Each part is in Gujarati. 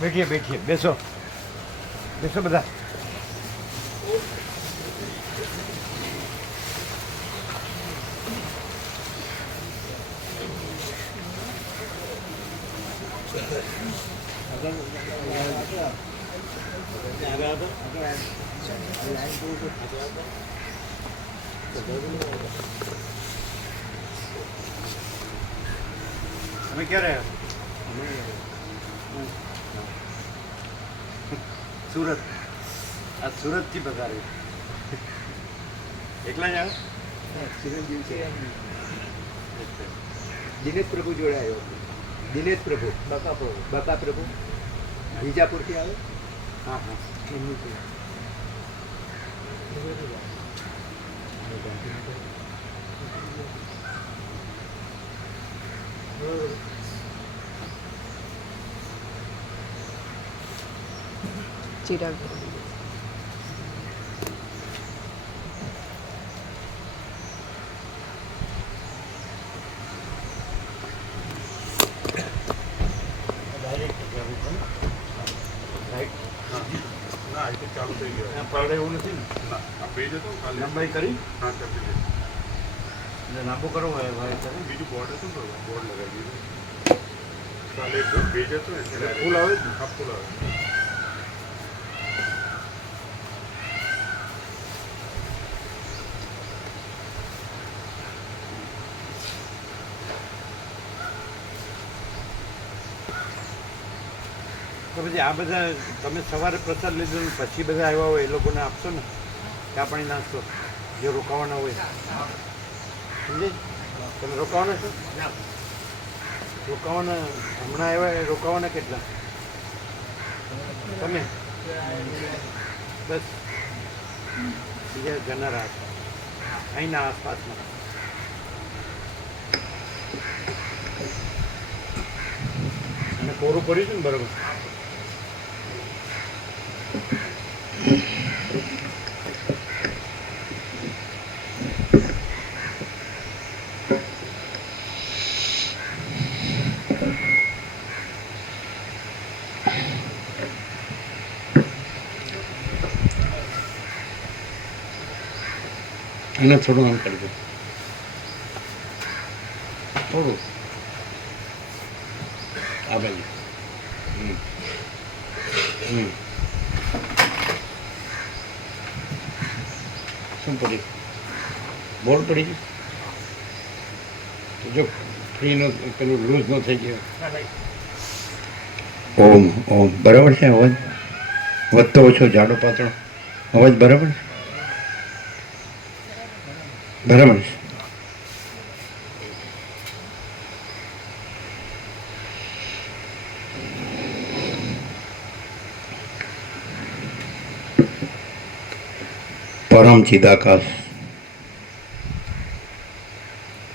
बैठिए बैठिए बेसो बेसो बता हमें क्या रहे सूरत आ सूरत की बता रही एकला जाओ ચિરંજીવ છે દિનેશ પ્રભુ જોડે આવ્યો દિનેશ પ્રભુ બકા પ્રભુ વિજાપુરથી આવે हाँ हाँ એમનું છે ચિરાગ ના એ તો ચાલુ થઈ ગયો પડે એવું નથી ને ના આ પેજ હતો કાલે લંબાઈ કરી હા કરી દે એટલે લાંબો કરવો હોય ભાઈ કરે બીજું બોર્ડ હતું ને બોર્ડ લગાવી દીધું કાલે પેજ હતો ને એટલે ફૂલ આવે જ ને હા ફૂલ આવે તો પછી આ બધા તમે સવારે પ્રસાદ લીધો ને પછી બધા આવ્યા હોય એ લોકોને આપશો ને ચા પાણી નાસ્તો જે રોકાવાના હોય સમજે તમે રોકાવાના છો રોકાવાના હમણાં આવ્યા એ રોકાવાના કેટલા તમે બસ બીજા જનારા અહીંના આસપાસના અને કોરું કર્યું છે ને બરાબર અને થોડું આમ કરી દો થોડું આ બાજુ શું પડી બોર્ડ પડી ગયું તો જો ફ્રીનો પેલું લૂઝ ન થઈ ગયો ઓમ ઓમ બરાબર છે અવાજ વધતો ઓછો જાડો પાતળો અવાજ બરાબર છે બરાબર છે परम चिदाकाश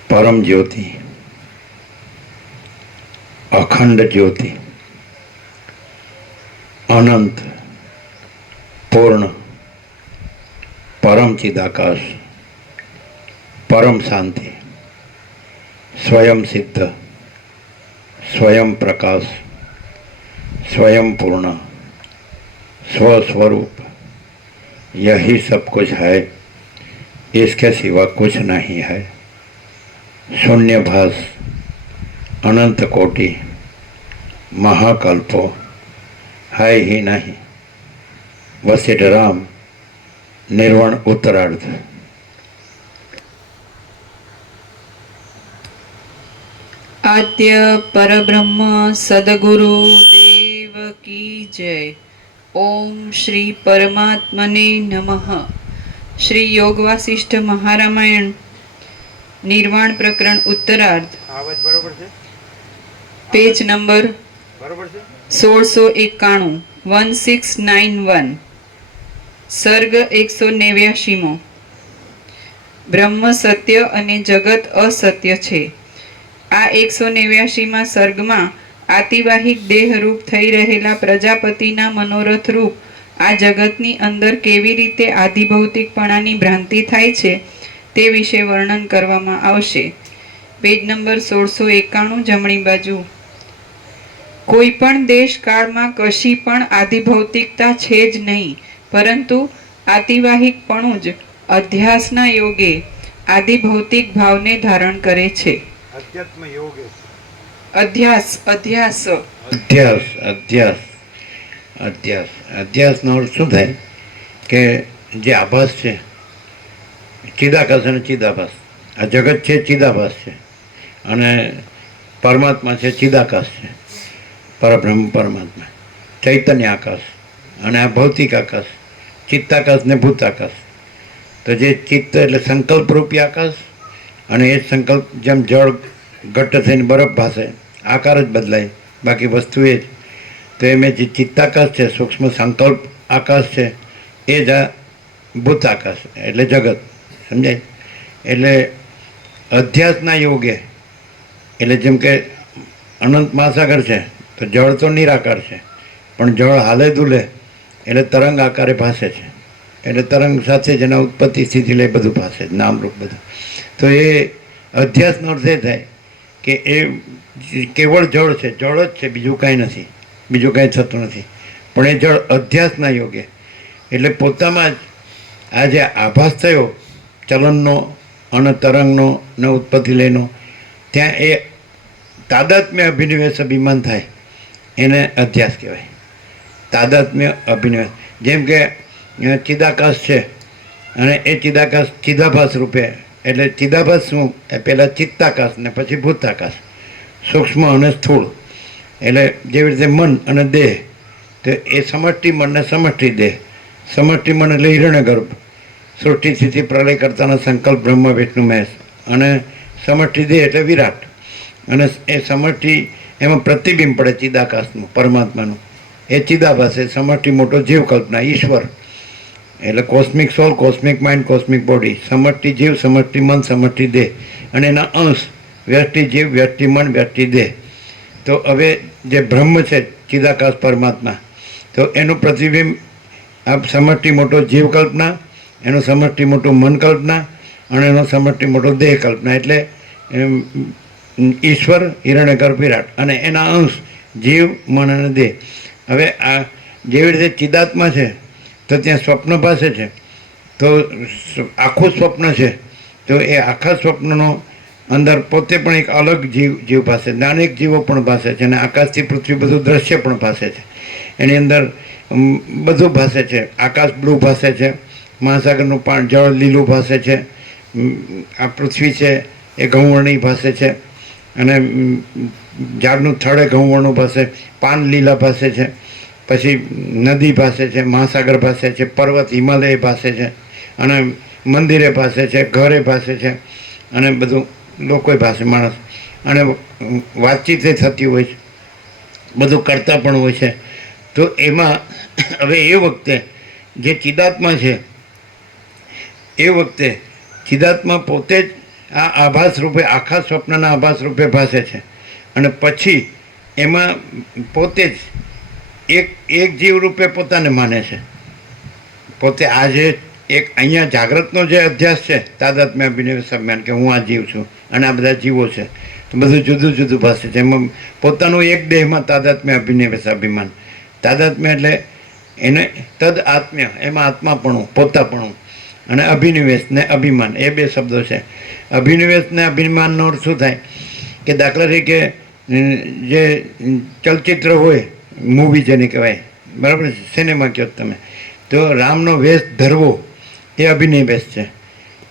परम ज्योति अखंड ज्योति अनंत पूर्ण परम चिदाकाश परम शांति स्वयं सिद्ध स्वयं प्रकाश स्वयं पूर्ण स्वस्वरूप यही सब कुछ है, इसके सिवा कुछ नहीं है। शून्यभास अनंत कोटि महाकल्पो है ही नहीं। वसिष्ठ राम निर्वाण उत्तरार्ध। આદ્ય પરબ્રહ્મ સદગુરુ દેવ કી જય. ઓમ શ્રી પરમાત્મને નમઃ. શ્રી યોગ વાસિષ્ઠ મહારામાયણ નિર્વાણ પ્રકરણ ઉત્તરાર્ધ, આવાજ બરોબર છે? પેજ નંબર બરોબર છે? 1691, 1691, સર્ગ 189મો. બ્રહ્મ સત્ય અને જગત અસત્ય છે. આ 189માં સર્ગમાં આતિવાહિક દેહરૂપ થઈ રહેલા પ્રજાપતિના મનોરથ રૂપ આ જગતની અંદર કેવી રીતે આધિભૌતિકપણાની ભ્રાંતિ થાય છે તે વિશે વર્ણન કરવામાં આવશે. પેજ નંબર 1691, જમણી બાજુ. કોઈ પણ દેશ કાળમાં કશી પણ આધિભૌતિકતા છે જ નહીં, પરંતુ આતિવાહિકપણું જ અધ્યાસના યોગે આધિભૌતિક ભાવને ધારણ કરે છે. અધ્યાત્મ યોગે અધ્યાસ અધ્યાસ અધ્યાસ અધ્યાસ અધ્યાસ અધ્યાસનો અર્થ શું થાય કે જે આભાસ છે, ચિદાકાશ અને ચિદાભાસ. આ જગત છે ચિદાભાસ છે અને પરમાત્મા છે ચિદાકાશ છે. પરબ્રહ્મ પરમાત્મા ચૈતન્ય આકાશ અને આ ભૌતિક આકાશ, ચિત્તાકાશ ને ભૂતાકાશ. તો જે ચિત્ત એટલે સંકલ્પરૂપી આકાશ, અને એ સંકલ્પ જેમ જળ ઘટ્ટ થઈને બરફ ભાસે, આકાર જ બદલાય, બાકી વસ્તુ એ જ. તો એમ જે ચિત્તાકાશ છે, સૂક્ષ્મ સંકલ્પ આકાશ છે, એ જ આ ભૂતાકાશ એટલે જગત. સમજાય? એટલે અધ્યાસના યોગે, એટલે જેમ કે અનંત મહાસાગર છે તો જળ તો નિરાકાર છે, પણ જળ હાલે દુલે એટલે તરંગ આકારે ભાસે છે. એટલે તરંગ સાથે જેના ઉત્પત્તિ સ્થિતિ લઈ બધું ભાસે, નામરૂપ બધું. તો એ અધ્યાસનો અર્થ એ થાય કે એ કેવળ જળ છે, જળ જ છે, બીજું કાંઈ નથી, બીજું કાંઈ થતું નથી. પણ એ જળ અધ્યાસના યોગે, એટલે પોતામાં જ આ જે આભાસ થયો ચલનનો અને તરંગનો ને ઉત્પત્તિ લઈનો, ત્યાં એ તાદાત્મ્ય અભિનિવેશ અભિમાન થાય, એને અધ્યાસ કહેવાય. તાદાત્મ્ય અભિનિવેશ. જેમ કે ચિદાકાશ છે અને એ ચિદાકાશ ચિદાભાસ રૂપે, એટલે ચિદાભાસ શું? એ પહેલાં ચિત્તાકાશ ને પછી ભૂતાકાશ, સૂક્ષ્મ અને સ્થૂળ. એટલે જેવી રીતે મન અને દેહ, તો એ સમષ્ટિ મન ને સમષ્ટિ દેહ. સમષ્ટિ મન એટલે હિરણ્યગર્ભ, સૃષ્ટિ સ્થિતિ પ્રલય કરતાના સંકલ્પ બ્રહ્મ વિષ્ણુ મહેશ, અને સમષ્ટિ દેહ એટલે વિરાટ. અને એ સમષ્ટિ એમાં પ્રતિબિંબ પડે ચિદાકાશનું, પરમાત્માનું. એ ચિદાભાસ, એ સમષ્ટિ મોટો જીવ કલ્પના, ઈશ્વર એટલે કોસ્મિક સોલ, કોસ્મિક માઇન્ડ, કોસ્મિક બોડી. સમષ્ટિ જીવ, સમષ્ટિ મન, સમષ્ટિ દેહ, અને એના અંશ વ્યષ્ટિ જીવ, વ્યષ્ટિ મન, વ્યષ્ટિ દેહ. તો હવે જે બ્રહ્મ છે ચિદાકાશ પરમાત્મા, તો એનું પ્રતિબિંબ આ સમષ્ટિ મોટો જીવ કલ્પના, એનું સમષ્ટિ મોટું મન કલ્પના, અને એનો સમષ્ટિ મોટો દેહ કલ્પના. એટલે ઈશ્વર, હિરણ્યગર્ભ, વિરાટ, અને એના અંશ જીવ, મન અને દેહ. હવે આ જેવી રીતે ચિદાત્મા છે તો ત્યાં સ્વપ્ન પાસે છે, તો આખું સ્વપ્ન છે, તો એ આખા સ્વપ્નનો અંદર પોતે પણ એક અલગ જીવ પાસે, અનેક જીવો પણ ભાસે છે, અને આકાશથી પૃથ્વી બધું દ્રશ્ય પણ ભાસે છે. એની અંદર બધું ભાસે છે. આકાશ બ્લુ ભાસે છે, મહાસાગરનું પાણી જળ લીલું ભાસે છે, આ પૃથ્વી છે એ ઘઉંવર્ણી ભાસે છે, અને ઝાડનું થડે ઘઉંવર્ણું ભાસે, પાન લીલા ભાસે છે, પછી નદી ભાસે છે, મહાસાગર ભાસે છે, પર્વત હિમાલય ભાસે છે, અને મંદિરે ભાસે છે, ઘરે ભાસે છે, અને બધું લોકોય ભાસે, માણસ. અને વાતચીત થતી હોય છે, બધું કરતા પણ હોય છે. તો એમાં હવે એ વખતે જે ચિદાત્મા છે, એ વખતે ચિદાત્મા પોતે જ આ આભાસ રૂપે, આખા સ્વપ્નના આભાસ રૂપે ભાસે છે. અને પછી એમાં પોતે જ એક જીવ રૂપે પોતાને માને છે. પોતે આ જે એક અહીંયા જાગ્રતનો જે અધ્યાસ છે, તાદાત્મ્ય અભિનિવેશ અભિમાન, કે હું આ જીવ છું અને આ બધા જીવો છે, તો બધું જુદું જુદું ભાસે છે. એમાં પોતાનું એક દેહમાં તાદાત્મ્ય અભિનિવેશ અભિમાન. તાદાત્મ્ય એટલે એને તદ આત્મ્ય, એમાં આત્માપણું, પોતાપણું, અને અભિનિવેશ ને અભિમાન, એ બે શબ્દો છે. અભિનિવેશ ને અભિમાનનો અર્થ શું થાય કે દાખલા તરીકે જે ચલચિત્ર હોય, મૂવી જેને કહેવાય, બરાબર છે, સિનેમા કહો તમે, તો રામનો વેશ ધરવો એ અભિનિવેશ છે.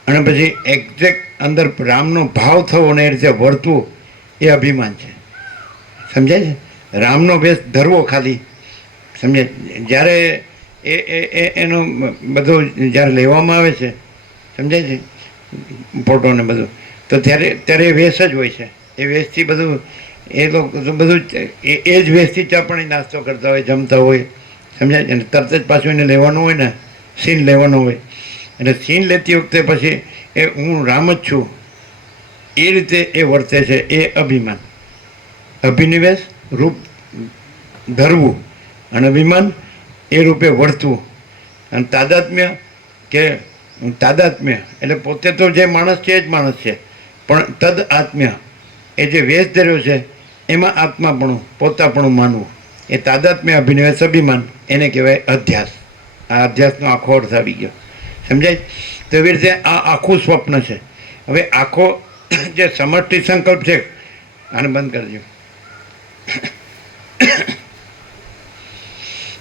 અને પછી એક્ઝેક્ટ અંદર રામનો ભાવ થવો ને એ રીતે વર્તવું એ અભિમાન છે. સમજાય છે? રામનો વેશ ધરવો ખાલી, સમજાય? જ્યારે એનો બધો જ્યારે લેવામાં આવે છે, સમજાય છે, ફોટો ને બધું, તો ત્યારે એ વેશ જ હોય છે. એ વેશથી બધું એ લોકો બધું એ જ વેશથી ચા પાણી નાસ્તો કરતા હોય, જમતા હોય, સમજાય છે? અને તરત જ પાછું એને લેવાનું હોય ને, સીન લેવાનો હોય. એટલે સીન લેતી વખતે પછી એ હું રામ જ છું એ રીતે એ વર્તે છે. એ અભિમાન, અભિનિવેશ રૂપ ધરવું, અને અભિમાન એ રૂપે વર્તવું. અને તાદાત્મ્ય એટલે પોતે તો જે માણસ છે એ જ માણસ છે, પણ તદ આત્મ્ય એ જે વેશ ધર્યો છે એમાં આત્માપણું, પોતાપણું માનવું, એ તાદાત્મ્ય અભિનિવેશ અભિમાન, એને કહેવાય અધ્યાસ. આ અધ્યાસનો આખો અર્થ આવી ગયો. સમજાય? તો એવી રીતે આ આખું સ્વપ્ન છે. હવે આખો જે સમષ્ટિ સંકલ્પ છે, આને બંધ કરજો.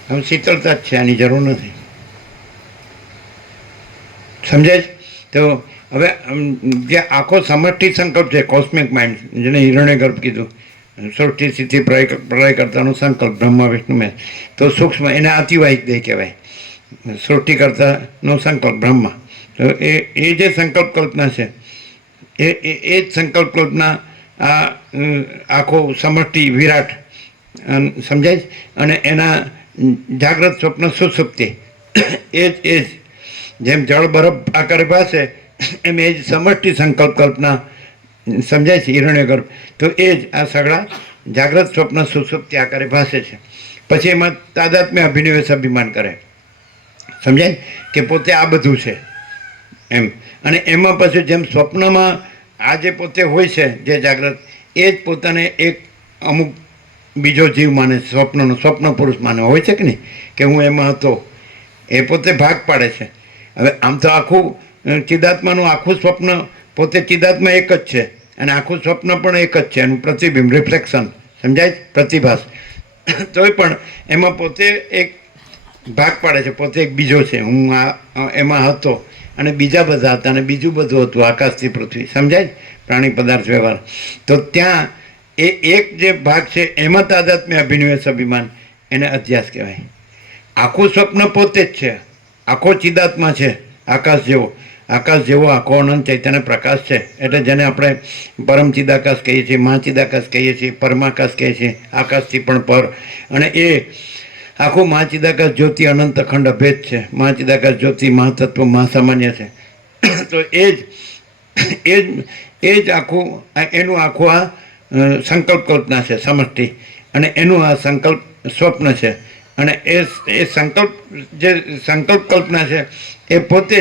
હવે શીતળતા જ છે, આની જરૂર નથી. સમજાય? તો હવે જે આખો સમષ્ટિ સંકલ્પ છે, કોસ્મિક માઇન્ડ, જેને હિરણ્યગર્ભ કીધું, સૃષ્ટિ સ્થિતિ પ્રલય કરતાનો સંકલ્પ, બ્રહ્મા વિષ્ણુ મહેશ, તો સૂક્ષ્મ એને અતિવાહિક દેહ કહેવાય. સૃષ્ટિ કરતાનો સંકલ્પ બ્રહ્મા, તો એ જે સંકલ્પ કલ્પના છે એ જ સંકલ્પ કલ્પના આ આખો સમષ્ટિ વિરાટ, સમજાય? અને એના જાગ્રત સ્વપ્ન સુસુપ્તિ એ જ જેમ જળ બરફ આકારે ભાસે એમ એ જ સમષ્ટિ સંકલ્પ કલ્પના, સમજાય છે, હિરણ્યગર્ભ. તો એ જ આ સગળા જાગ્રત સ્વપ્ન સુસુપ્તિ આકારે ભાસે છે. પછી એમાં તાદાત્મ્ય અભિનિવેશ અભિમાન કરે, સમજાય કે પોતે આ બધું છે એમ. અને એમાં પછી જેમ સ્વપ્નમાં આ જે પોતે હોય છે, જે જાગ્રત, એ જ પોતાને એક અમુક બીજો જીવ માને, સ્વપ્ન પુરુષ માને, હોય છે કે નહીં, કે હું એમાં હતો, એ પોતે ભાગ પાડે છે. હવે આમ તો આખું ચિદાત્માનું આખું સ્વપ્ન, પોતે ચિદાત્મા એક જ છે, અને આખું સ્વપ્ન પણ એક જ છે, એનું પ્રતિબિંબ, રિફ્લેક્શન, સમજાય? પ્રતિભાસ. તોય પણ એમાં પોતે એક ભાગ પાડે છે, પોતે એક બીજો છે, હું એમાં હતો, અને બીજા બધા હતા, અને બીજું બધું હતું, આકાશથી પૃથ્વી, સમજાય? પ્રાણી પદાર્થ વ્યવહાર. તો ત્યાં એ એક જે ભાગ છે એમાં તાદાત્મ્ય અભિનિવેશ અભિમાન, એને અધ્યાસ કહેવાય. આખું સ્વપ્ન પોતે જ છે, આખો ચિદાત્મા છે, આકાશ જેવો આખો અનંત ચૈતન્ય પ્રકાશ છે. એટલે જેને આપણે પરમ ચિદાકાશ કહીએ છીએ, મહાચિદાકાશ કહીએ છીએ, પરમાકાશ કહીએ છીએ, આકાશથી પણ પર. અને એ આખું મહાચિદાકાશ જ્યોતિ અનંત અખંડ અભેદ છે. મહાચિદાકાશ જ્યોતિ મહાતત્વ મહાસામાન્ય છે. તો એ જ આખું એનું આખું આ સંકલ્પ કલ્પના છે, સમષ્ટિ. અને એનું આ સંકલ્પ સ્વપ્ન છે. અને એ સંકલ્પ કલ્પના છે એ પોતે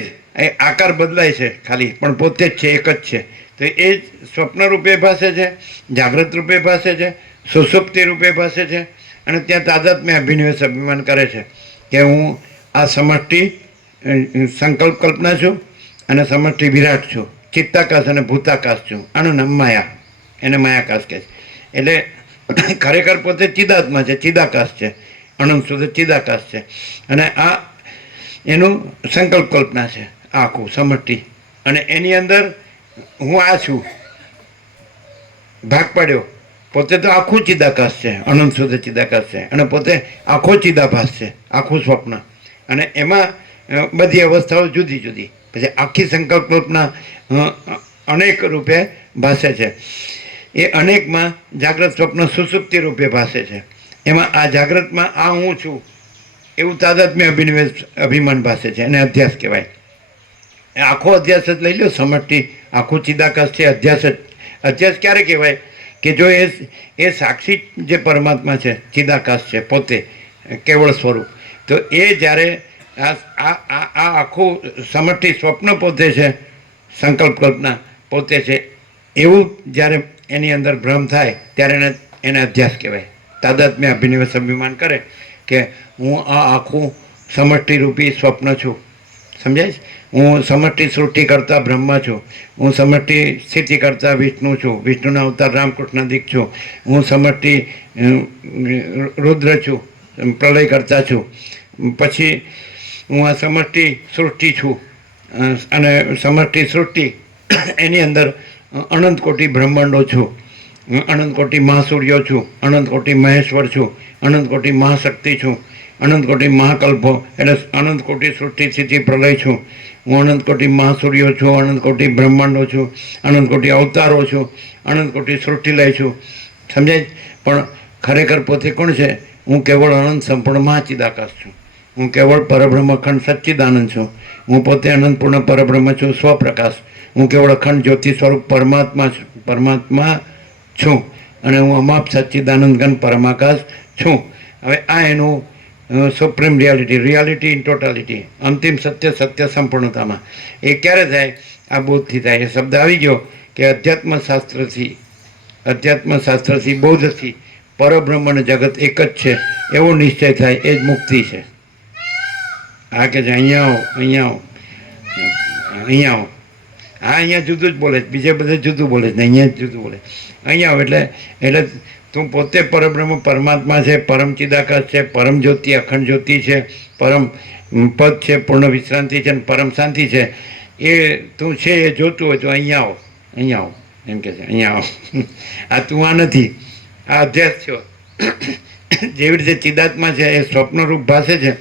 જ એ આકાર બદલાય છે ખાલી, પણ પોતે જ છે, એક જ છે. તો એ જ સ્વપ્ન રૂપે ભાસે છે, જાગૃત રૂપે ભાસે છે, સુષુપ્તિ રૂપે ભાસે છે. અને ત્યાં તાદાત્મ્ય અભિનિવેશ અભિમાન કરે છે કે હું આ સમષ્ટિ સંકલ્પ કલ્પના છું, અને સમષ્ટિ વિરાટ છું, ચિત્તાકાશ અને ભૂતાકાશ છું. આનું નામ માયા, એને માયાકાશ કહે છે. એટલે ખરેખર પોતે ચિદાત્મા છે, ચિદાકાશ છે, અનંત સુધી ચિદાકાશ છે. અને આ એનું સંકલ્પ કલ્પના છે, આખું સમષ્ટિ. અને એની અંદર હું આ છું, ભાગ પાડ્યો, પોતે તો આખું ચિદાકાશ છે, અનંત સુધી ચિદાકાશ છે, અને પોતે આખો ચિદાભાસ છે, આખું સ્વપ્ન. અને એમાં બધી અવસ્થાઓ જુદી જુદી. પછી આખી સંકલ્પ કલ્પના અનેક રૂપે ભાસે છે. એ અનેકમાં જાગ્રત સ્વપ્ન સુસુપ્તિ રૂપે ભાસે છે. એમાં આ જાગ્રતમાં આ હું છું એવું તાદાત્મ્ય અભિનિવેશ અભિમાન ભાસે છે, એને અધ્યાસ કહેવાય. આખો અધ્યાસ જ લઈ લો, સમષ્ટિ આખું ચિદાકાશ છે, અધ્યાસ જ. અધ્યાસ ક્યારે કહેવાય? કે જો એ સાક્ષી જે પરમાત્મા છે, ચિદાકાશ છે, પોતે કેવળ સ્વરૂપ, તો એ જ્યારે આ આખું સમષ્ટિ સ્વપ્ન પોતે છે, સંકલ્પ કલ્પના પોતે છે, એવું જ્યારે એની અંદર ભ્રમ થાય ત્યારે એને અધ્યાસ કહેવાય. તાદાત્મ્ય અભિનિવેશ અભિમાન કરે કે હું આ આખું સમષ્ટિ રૂપી સ્વપ્ન છું, સમજાય છે? હું સમષ્ટિ સૃષ્ટિ કરતા બ્રહ્મા છું, હું સમષ્ટિ સ્થિતિ કરતા વિષ્ણુ છું, વિષ્ણુના અવતાર રામકૃષ્ણ દીક છું, હું સમષ્ટિ રુદ્ર છું, પ્રલય કરતા છું. પછી હું આ સમષ્ટિ સૃષ્ટિ છું, અને સમષ્ટિ સૃષ્ટિ એની અંદર અનંત કોટી બ્રહ્માંડો છું, અનંત કોટી મહાસૂર્યો છું, અનંત કોટી મહેશ્વર છું, અનંત કોટી મહાશક્તિ છું, અનંત કોટી મહાકલ્પો એટલે અનંત કોટી સૃષ્ટિ સ્થિતિ પ્રલય છું. હું અનંત કોટી મહાસૂર્યો છું, અનંત કોટી બ્રહ્માંડો છું, અનંત કોટી અવતારો છું, અનંત કોટી સૃષ્ટિલય છું. સમજાય? પણ ખરેખર પોતે કોણ છે? હું કેવળ અનંત સંપૂર્ણ મહાચિદાકાશ છું. હું કેવળ પરબ્રહ્મ અખંડ સચ્ચિદાનંદ છું. હું પોતે અનંતપૂર્ણ પરબ્રહ્મ છું, સ્વપ્રકાશ. હું કેવળ અખંડ જ્યોતિ સ્વરૂપ પરમાત્મા છું અને હું અમાપ સચ્ચિદાનંદ ઘન પરમાકાશ છું. હવે આ એનું સુપ્રીમ રિયાલિટી ઇન ટોટાલિટી, અંતિમ સત્ય સંપૂર્ણતામાં. એ ક્યારે થાય? આ બોધથી થાય. એ શબ્દ આવી ગયો કે અધ્યાત્મશાસ્ત્રથી બૌદ્ધથી પરબ્રહ્મ અને જગત એક જ છે એવો નિશ્ચય થાય, એ જ મુક્તિ છે. આ કે છે અહીંયા આવો, અહીંયા આવો, અહીંયા આવો. હા, અહીંયા જુદું જ બોલે છે, બીજે બધે જુદું બોલે છે ને અહીંયા જ જુદું બોલે. અહીંયા આવો એટલે તું પોતે પરબ્રહ્મ પરમાત્મા છે, પરમ ચિદાકાશ છે, પરમ જ્યોતિ અખંડ જ્યોતિ છે, પરમ પદ છે, પૂર્ણ વિશ્રાંતિ છે અને પરમ શાંતિ છે. એ તું છે એ જોતું હોય તો અહીંયા આવો, અહીંયા આવો એમ કે છે. અહીંયા આવો. આ તું આ નથી, આ અધ્યાસ છો. જેવી રીતે ચિદાત્મા છે એ સ્વપ્નરૂપ ભાષે છે,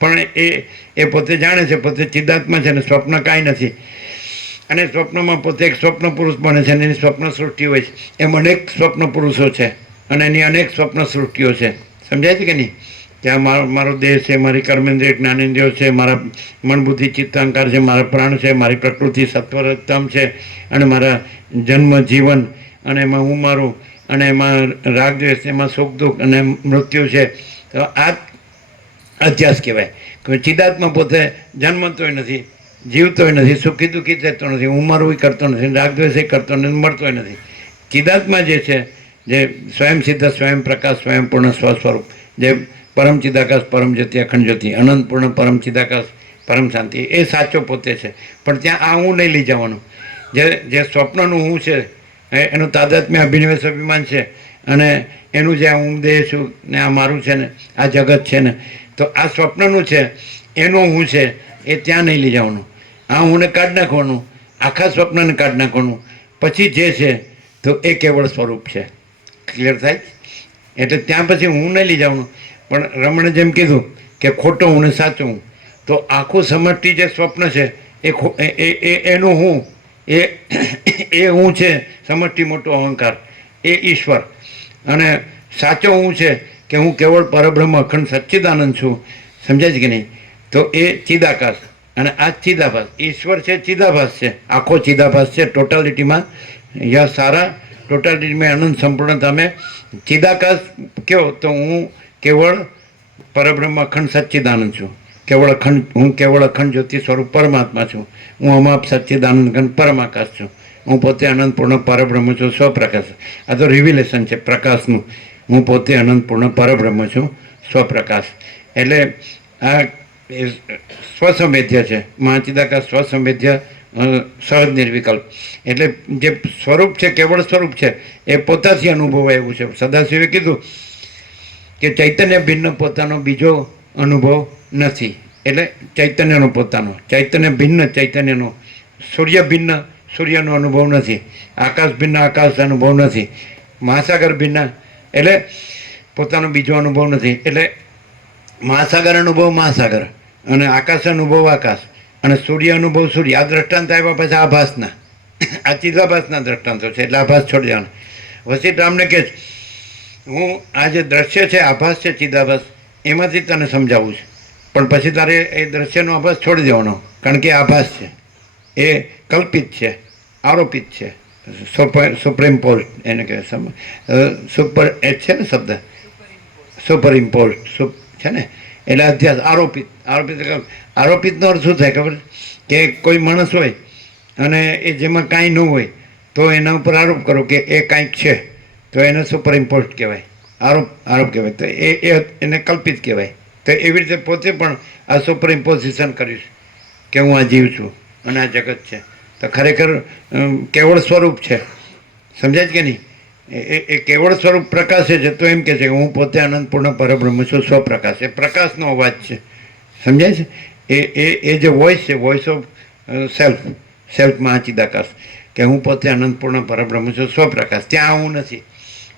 પણ એ પોતે જાણે છે પોતે ચિદાત્મા છે અને સ્વપ્ન કાંઈ નથી. અને સ્વપ્નમાં પોતે એક સ્વપ્ન પુરુષ બને છે અને એની સ્વપ્ન સૃષ્ટિ હોય છે. એમ અનેક સ્વપ્ન પુરુષો છે અને એની અનેક સ્વપ્ન સૃષ્ટિઓ છે. સમજાય છે કે નહીં? કે આ મારો દેહ છે, મારી કર્મેન્દ્રિય જ્ઞાનેન્દ્રિયો છે, મારા મન બુદ્ધિ ચિત્તાંકાર છે, મારા પ્રાણ છે, મારી પ્રકૃતિ સત્વરતમ છે અને મારા જન્મ જીવન અને એમાં હું મારું અને એમાં રાગ દ્વેષ, એમાં સુખ દુઃખ અને મૃત્યુ છે. તો આ અધ્યાસ કહેવાય. ચિદાત્મા પોતે જન્મતોય નથી, જીવતોય નથી, સુખી દુઃખી થતો નથી, હું મારું કરતો નથી, રાગ દ્વેષ કરતો નથી, મળતોય નથી. ચિદાત્મા જે છે, જે સ્વયં સિદ્ધ, સ્વયં પ્રકાશ, સ્વયં પૂર્ણ સ્વસ્વરૂપ, જે પરમ ચિદાકાશ, પરમ જ્યોતિ અખંડ જ્યોતિ, અનંતપૂર્ણ પરમ ચિદાકાશ, પરમ શાંતિ, એ સાચો પોતે છે. પણ ત્યાં આ હું નહીં લઈ જવાનું. જે સ્વપ્નનું હું છે એનું તાદાત્મ્ય અભિનિવેશ અભિમાન છે અને એનું જે હું દેહ છું ને આ મારું છે ને આ જગત છે ને, તો આ સ્વપ્નનું છે એનું હું છે એ ત્યાં નહીં લઈ જવાનું. આ હુંને કાઢી નાખવાનું, આખા સ્વપ્નને કાઢી નાખવાનું. પછી જે છે તો એ કેવળ સ્વરૂપ છે. ક્લિયર થાય? એટલે ત્યાં પછી હું નહીં લઈ જવાનું. પણ રમણે જેમ કીધું કે ખોટો હું ને સાચો હું, તો આખું સમષ્ટિ જે સ્વપ્ન છે એ એનું હું, એ હું છે સમષ્ટિ મોટો અહંકાર, એ ઈશ્વર. અને સાચો હું છે કે હું કેવળ પરબ્રહ્મ અખંડ સચ્ચિદાનંદ છું. સમજાય છે કે નહીં? તો એ ચિદાકાશ અને આ ચિદાભાસ. ઈશ્વર છે ચિદાભાસ છે, આખો ચિદાભાસ છે ટોટાલિટીમાં. યા સારા ટોટાલિટીમાં અનંત સંપૂર્ણતા મેં ચિદાકાશ કહો તો હું કેવળ પરબ્રહ્મ અખંડ સચ્ચિદાનંદ છું. હું કેવળ અખંડ જ્યોતિ સ્વરૂપ પરમાત્મા છું. હું અમાપ સચ્ચિદાનંદ ઘન પરમાકાશ છું. હું પોતે અનંતપૂર્ણ પરબ્રહ્મ છું, સ્વપ્રકાશ. આ તો રિવિલેશન છે પ્રકાશનું. હું પોતે અનંતપૂર્ણ પરબ્રહ્મ છું, સ્વપ્રકાશ. એટલે આ સ્વસંવેદ્ય છે. મહાચિદાકાશ સ્વસંવેદ્ય, સહજ નિર્વિકલ્પ. એટલે જે સ્વરૂપ છે, કેવળ સ્વરૂપ છે, એ પોતાથી અનુભવાય એવું છે. સદાશિવે કીધું કે ચૈતન્ય ભિન્ન પોતાનો બીજો અનુભવ નથી. એટલે ચૈતન્યનો પોતાનો, ચૈતન્ય ભિન્ન ચૈતન્યનો, સૂર્ય ભિન્ન સૂર્યનો અનુભવ નથી, આકાશ ભિન્ન આકાશ અનુભવ નથી, મહાસાગર ભિન્ન એટલે પોતાનો બીજો અનુભવ નથી. એટલે મહાસાગર અનુભવ મહાસાગર અને આકાશ અનુભવ આકાશ અને સૂર્ય અનુભવ સૂર્ય. આ દ્રષ્ટાંત આવ્યા પછી આભાસના, આ ચિદાભાસના દ્રષ્ટાંતો છે. એટલે આભાસ છોડી દેવાનો. વસીરામને કહે છે હું આ જે દ્રશ્ય છે, આભાસ છે, ચિદાભાસ, એમાંથી તને સમજાવું છે. પણ પછી તારે એ દ્રશ્યનો આભાસ છોડી દેવાનો, કારણ કે આભાસ છે એ કલ્પિત છે, આરોપિત છે, સુપ્રીમ પોઝ એને કહે સુપર એ છે ને શબ્દ, સુપર ઇમ્પોઝ છે ને. એટલે અધ્યાસ આરોપિતનો અર્થ શું થાય ખબર? કે કોઈ માણસ હોય અને એ જેમાં કાંઈ ન હોય તો એના ઉપર આરોપ કરો કે એ કાંઈક છે, તો એને સુપર ઇમ્પોઝ કહેવાય, આરોપ કહેવાય. તો એને કલ્પિત કહેવાય. તો એવી રીતે પોતે પણ આ સુપર ઇમ્પોઝિશન કરીશ કે હું આ જીવ છું અને આ જગત છે. તો ખરેખર કેવળ સ્વરૂપ છે. સમજાય છે કે નહીં? એ કેવળ સ્વરૂપ પ્રકાશે છે. તો એમ કહે છે કે હું પોતે અનંતપૂર્ણ પરબ્રહ્મ છું, સ્વપ્રકાશ. એ પ્રકાશનો અવાજ છે. સમજાય છે? એ જે વોઇસ છે, વોઇસ ઓફ સેલ્ફ, મહાચિદાકાશ, કે કે હું પોતે અનંતપૂર્ણ પરબ્રહ્મ છું, સ્વપ્રકાશ. ત્યાં હું નથી.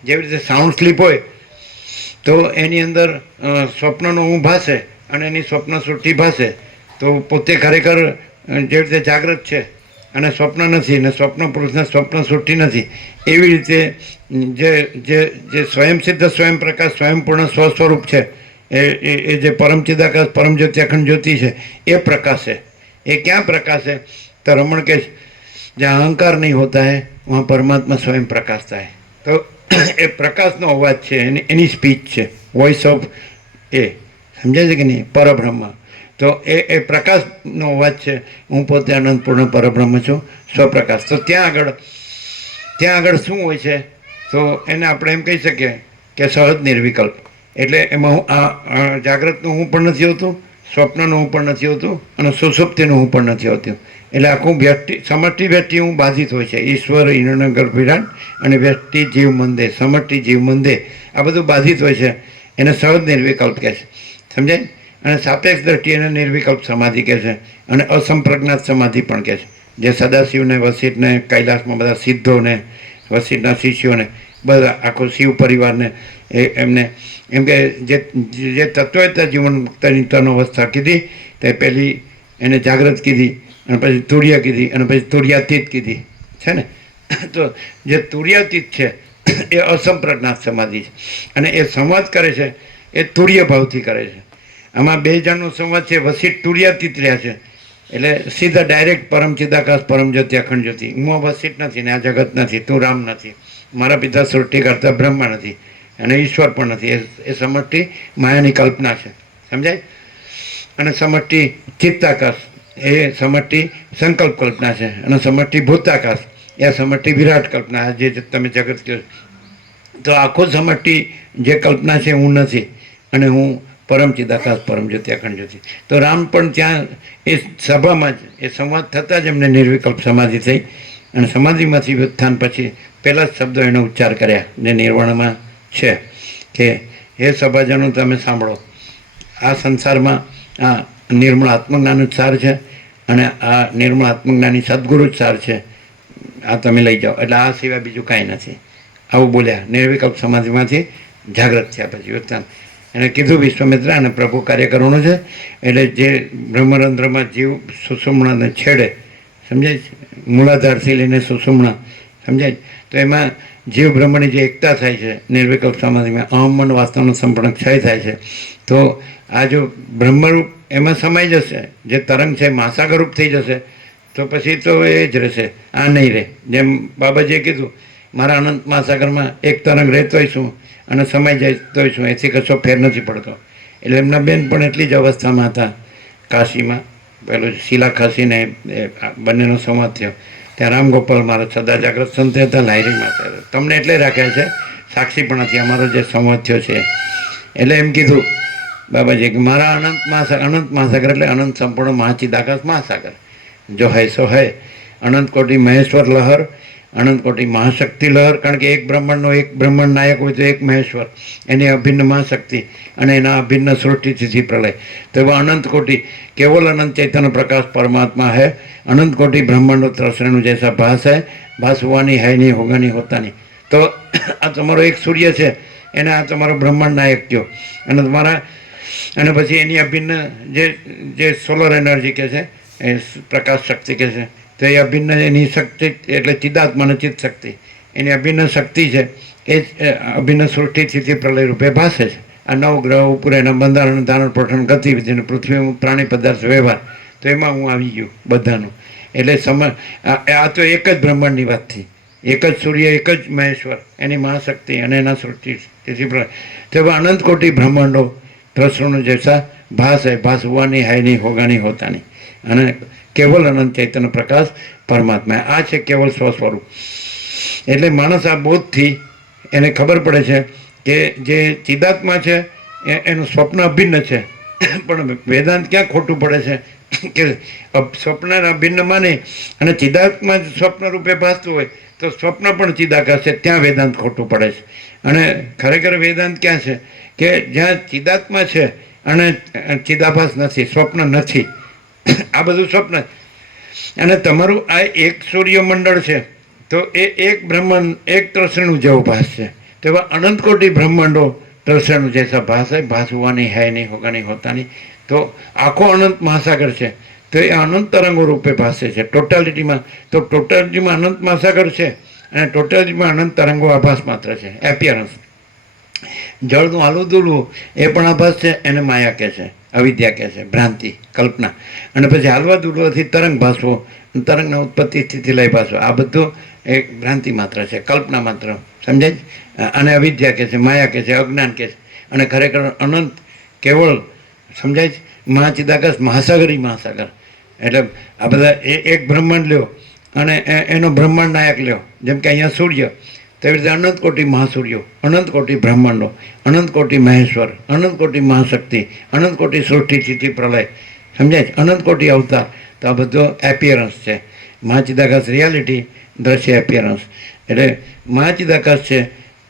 જેવી રીતે સાઉન્ડ સ્લીપ હોય તો એની અંદર સ્વપ્નનો હું ભાસે અને એની સ્વપ્ન સૃષ્ટિ ભાસે, તો પોતે ખરેખર જેવી રીતે જાગ્રત છે અને સ્વપ્ન નથી, ને સ્વપ્ન પુરુષને સ્વપ્ન સૃષ્ટિ નથી. એવી રીતે જે સ્વયંસિદ્ધ સ્વયં પ્રકાશ સ્વયંપૂર્ણ સ્વસ્વરૂપ છે, એ જે પરમ ચિદાકાશ પરમ જ્યોતિ અખંડ જ્યોતિ છે, એ પ્રકાશ છે. એ ક્યાં પ્રકાશ છે? તો રમણ કે જ્યાં અહંકાર નહીં હોતા હૈ વहाँ પરમાત્મા સ્વયં પ્રકાશતા હૈ. તો એ પ્રકાશનો અવાજ છે, એની સ્પીચ છે, વોઇસ ઓફ એ, સમજાય છે કે નહીં, પરબ્રહ્મ. તો એ પ્રકાશનો અવાજ છે, હું પોતે અનંતપૂર્ણ પરબ્રહ્મ છું, સ્વપ્રકાશ. તો ત્યાં આગળ શું હોય છે? તો એને આપણે એમ કહી શકીએ કે સહજ નિર્વિકલ્પ. એટલે એમાં હું આ જાગ્રતનું હું પણ નથી હોતું, સ્વપ્નનું હું પણ નથી હોતું, અને સુષુપ્તિનું હું પણ નથી હોતું. એટલે આખું સમષ્ટિ વ્યક્તિ હું બાધિત હોય છે. ઈશ્વર હિરણ્યગર્ભ વિરાટ અને વ્યક્તિ જીવ મંદે, સમષ્ટિ જીવ મંદે, આ બધું બાધિત હોય છે. એને સહજ નિર્વિકલ્પ કહે છે, સમજાય? અને સાપેક્ષ દ્રષ્ટિ એને નિર્વિકલ્પ સમાધિ કહે છે, અને અસંપ્રજ્ઞાત સમાધિ પણ કહે છે. જે સદાશિવને, વસિષ્ઠને, કૈલાસમાં બધા સિદ્ધોને, વસિષ્ઠના શિષ્યોને, બધા આખો શિવ પરિવારને એમને એમ કે જે તત્વતા જીવન મુક્તની ત્રણ અવસ્થા કીધી, તે પહેલી એને જાગ્રત કીધી, અને પછી તુર્ય કીધી, અને પછી તુર્યાતીત કીધી છે ને. તો જે તુર્યાતીત છે એ અસંપ્રજ્ઞાત સમાધિ છે, અને એ સંવાદ કરે છે એ તુર્ય ભાવથી કરે છે. આમાં બે જણનો સંવાદ છે, વસિષ્ઠ તુર્યાતીત રહ્યા છે, એટલે સીધા ડાયરેક્ટ પરમ ચિદાકાશ પરમ જ્યોતિ અખંડ જ્યોતિ. હું વસિષ્ઠ નથી ને આ જગત નથી, તું રામ નથી, મારા પિતા સૃષ્ટિ કરતા બ્રહ્મા નથી, અને ઈશ્વર પણ નથી. એ સમષ્ટિ માયાની કલ્પના છે, સમજાય? અને સમષ્ટિ ચિત્તાકાશ એ સમષ્ટિ સંકલ્પ કલ્પના છે, અને સમષ્ટિ ભૂતાકાશ એ સમષ્ટિ વિરાટ કલ્પના, જે તમે જગત કહો. તો આખો સમષ્ટિ જે કલ્પના છે હું નથી, અને હું પરમ ચિદાકાશ પરમ જ્યોતિ અખંડ જ્યોતિ. તો રામ પણ ત્યાં એ સભામાં જ એ સંવાદ થતાં જ એમને નિર્વિકલ્પ સમાધિ થઈ, અને સમાધિમાંથી ઉત્થાન પછી પહેલા જ શબ્દો એનો ઉચ્ચાર કર્યા જે નિર્વાણમાં છે કે હે સભાજનો, તમે સાંભળો, આ સંસારમાં આ નિર્મળ આત્મજ્ઞાન જ સાર છે, અને આ નિર્મળ આત્મજ્ઞાની સદગુરુ જ સાર છે, આ તમે લઈ જાઓ. એટલે આ સિવાય બીજું કાંઈ નથી. આવું બોલ્યા નિર્વિકલ્પ સમાધિમાંથી જાગ્રત થયા પછી ઉત્થાન. એને કીધું વિશ્વમિત્ર અને પ્રભુ કાર્ય કરવાનું છે. એટલે જે બ્રહ્મરંધ્રમાં જીવ સુષુમ્ણાને છેડે, સમજાય છે, મૂલાધારથી લઈને સુષુમ્ણા, સમજાય. તો એમાં જીવ બ્રહ્મની જે એકતા થાય છે નિર્વિકલ્પ સમાધિમાં, અહમ મન વાસ્તવનો સંપૂર્ણ ક્ષય થાય છે. તો આ જો બ્રહ્મરૂપ એમાં સમાઈ જશે, જે તરંગ છે મહાસાગરરૂપ થઈ જશે, તો પછી તો એ જ રહેશે, આ નહીં રહે. જેમ બાબાજીએ કીધું, મારા અનંત મહાસાગરમાં એક તરંગ રહેતોય શું અને સમાઈ જાય તોય શું, એથી કશો ફેર નથી પડતો. એટલે એમના બેન પણ એટલી જ અવસ્થામાં હતા કાશીમાં. પેલું શીલા ખસીને બંનેનો સંવાદ થયો. ત્યાં રામગોપાલ મારા સદા જાગ્રત સંત હતા, લાયરીમાં તમને એટલે રાખ્યા છે સાક્ષી પણ હતી અમારો જે સંવાદ થયો છે. એટલે એમ કીધું બાબાજી કે મારા અનંત મહાસાગર એટલે અનંત સંપૂર્ણ મહાચિદાકાશ મહાસાગર જો હૈ સો હૈ. અનંત કોટી મહેશ્વર લહર, અનંત કોટી મહાશક્તિ લહર. કારણ કે એક બ્રહ્માંડનો એક બ્રહ્માંડ નાયક હોય તો એક મહેશ્વર, એની અભિન્ન મહાશક્તિ અને એના અભિન્ન સૃષ્ટિ સ્થિતિ પ્રલય. તો એવા અનંત કોટી केवल अनंत चैतन्य प्रकाश परमात्मा है. अनंत कोटि ब्रह्मांडो तरसरेणु जैसा भास है. भास हुआ नहीं, है नहीं, होगा नहीं, होता नहीं. तो आ तमारो एक सूर्य છે એને આ તમારો બ્રહ્માંડ નાયક કયો, અને તમારા અને પછી એની અભિન્ન જે સોલર એનર્જી કહે છે એ પ્રકાશ શક્તિ કહે છે. તો એ અભિન્ન એની શક્તિ એટલે ચિદાત્માને ચિત્ત શક્તિ, એની અભિન્ન શક્તિ છે એ જ અભિન્ન સૃષ્ટિ સ્થિતિ પ્રલય રૂપે ભાસે છે. આ નવગ્રહ ઉપર એના બંધારણ ધારણ પોષણ ગતિવિધિ અને પૃથ્વી પ્રાણી પદાર્થ વ્યવહાર, તો એમાં હું આવી ગયું બધાનું. એટલે આ તો એક જ બ્રહ્માંડની વાત થઈ, એક જ સૂર્ય, એક જ મહેશ્વર, એની મહાશક્તિ અને એના સૃષ્ટિ તેથી તો અનંત કોટી બ્રહ્માંડો ત્રસરોનું જૈસા ભાસ है. भास हुआ नहीं, है नहीं, होगा नहीं, होता नहीं. અને કેવલ અનંત ચૈતન્ય પ્રકાશ પરમાત્મા, આ છે કેવલ સ્વસ્વરૂપ. એટલે માણસ આ બોધથી એને ખબર પડે છે કે જે ચિદાત્મા છે એનું સ્વપ્ન અભિન્ન છે. પણ વેદાંત ક્યાં ખોટું પડે છે કે સ્વપ્ન અભિન્ન માને અને ચિદાત્મા સ્વપ્ન રૂપે ભાસતું હોય તો સ્વપ્ન પણ ચિદાકાશ છે, ત્યાં વેદાંત ખોટું પડે છે. અને ખરેખર વેદાંત ક્યાં છે કે જ્યાં ચિદાત્મા છે અને ચિદાભાસ નથી, સ્વપ્ન નથી. આ બધું સ્વપ્ન. અને તમારું આ એક સૂર્યમંડળ છે તો એ એક બ્રહ્માંડ એક ત્રસણું જેવો ભાસ છે. તો એવા અનંત કોટી બ્રહ્માંડો ત્રસણું જૈસા ભાસ है, भास हुआ नहीं है नहीं होगा नहीं होता नहीं. તો આખો અનંત મહાસાગર છે તો એ અનંત તરંગો રૂપે ભાસે છે ટોટાલિટીમાં. તો ટોટાલિટીમાં અનંત મહાસાગર છે અને ટોટાલિટીમાં અનંત તરંગો આભાસ માત્ર છે, એપિયરન્સ. જળનું હાલું દૂલવું એ પણ આભાસ છે, એને માયા કહે છે, અવિદ્યા કહે છે, ભ્રાંતિ, કલ્પના. અને પછી હાલવા દૂલવાથી તરંગ ભાસવો, તરંગના ઉત્પત્તિ સ્થિતિ લઈ ભાસવો, આ બધું એક ભ્રાંતિ માત્ર છે, કલ્પના માત્ર. સમજાય? અને અવિદ્યા કહે છે, માયા કહે છે, અજ્ઞાન કહે છે. અને ખરેખર અનંત કેવળ સમજાય છે મહાચિદાકાશ મહાસાગરી મહાસાગર. એટલે આ બધા એક બ્રહ્માંડ લ્યો અને એનો બ્રહ્માંડ નાયક લ્યો. જેમ કે અહીંયા સૂર્ય, તેવી રીતે અનંત કોટી મહાસૂર્યો, અનંત કોટી બ્રહ્માંડો, અનંત કોટી મહેશ્વર, અનંત કોટી મહાશક્તિ, અનંત કોટી સૃષ્ટિ સ્થિતિ પ્રલય. સમજાય છે? અનંત કોટી અવતાર. તો આ બધો એપિયરન્સ છે. મહાચિદાકાશ રિયાલિટી, દ્રશ્ય એપિયરન્સ. એટલે મહાચિદાકાશ છે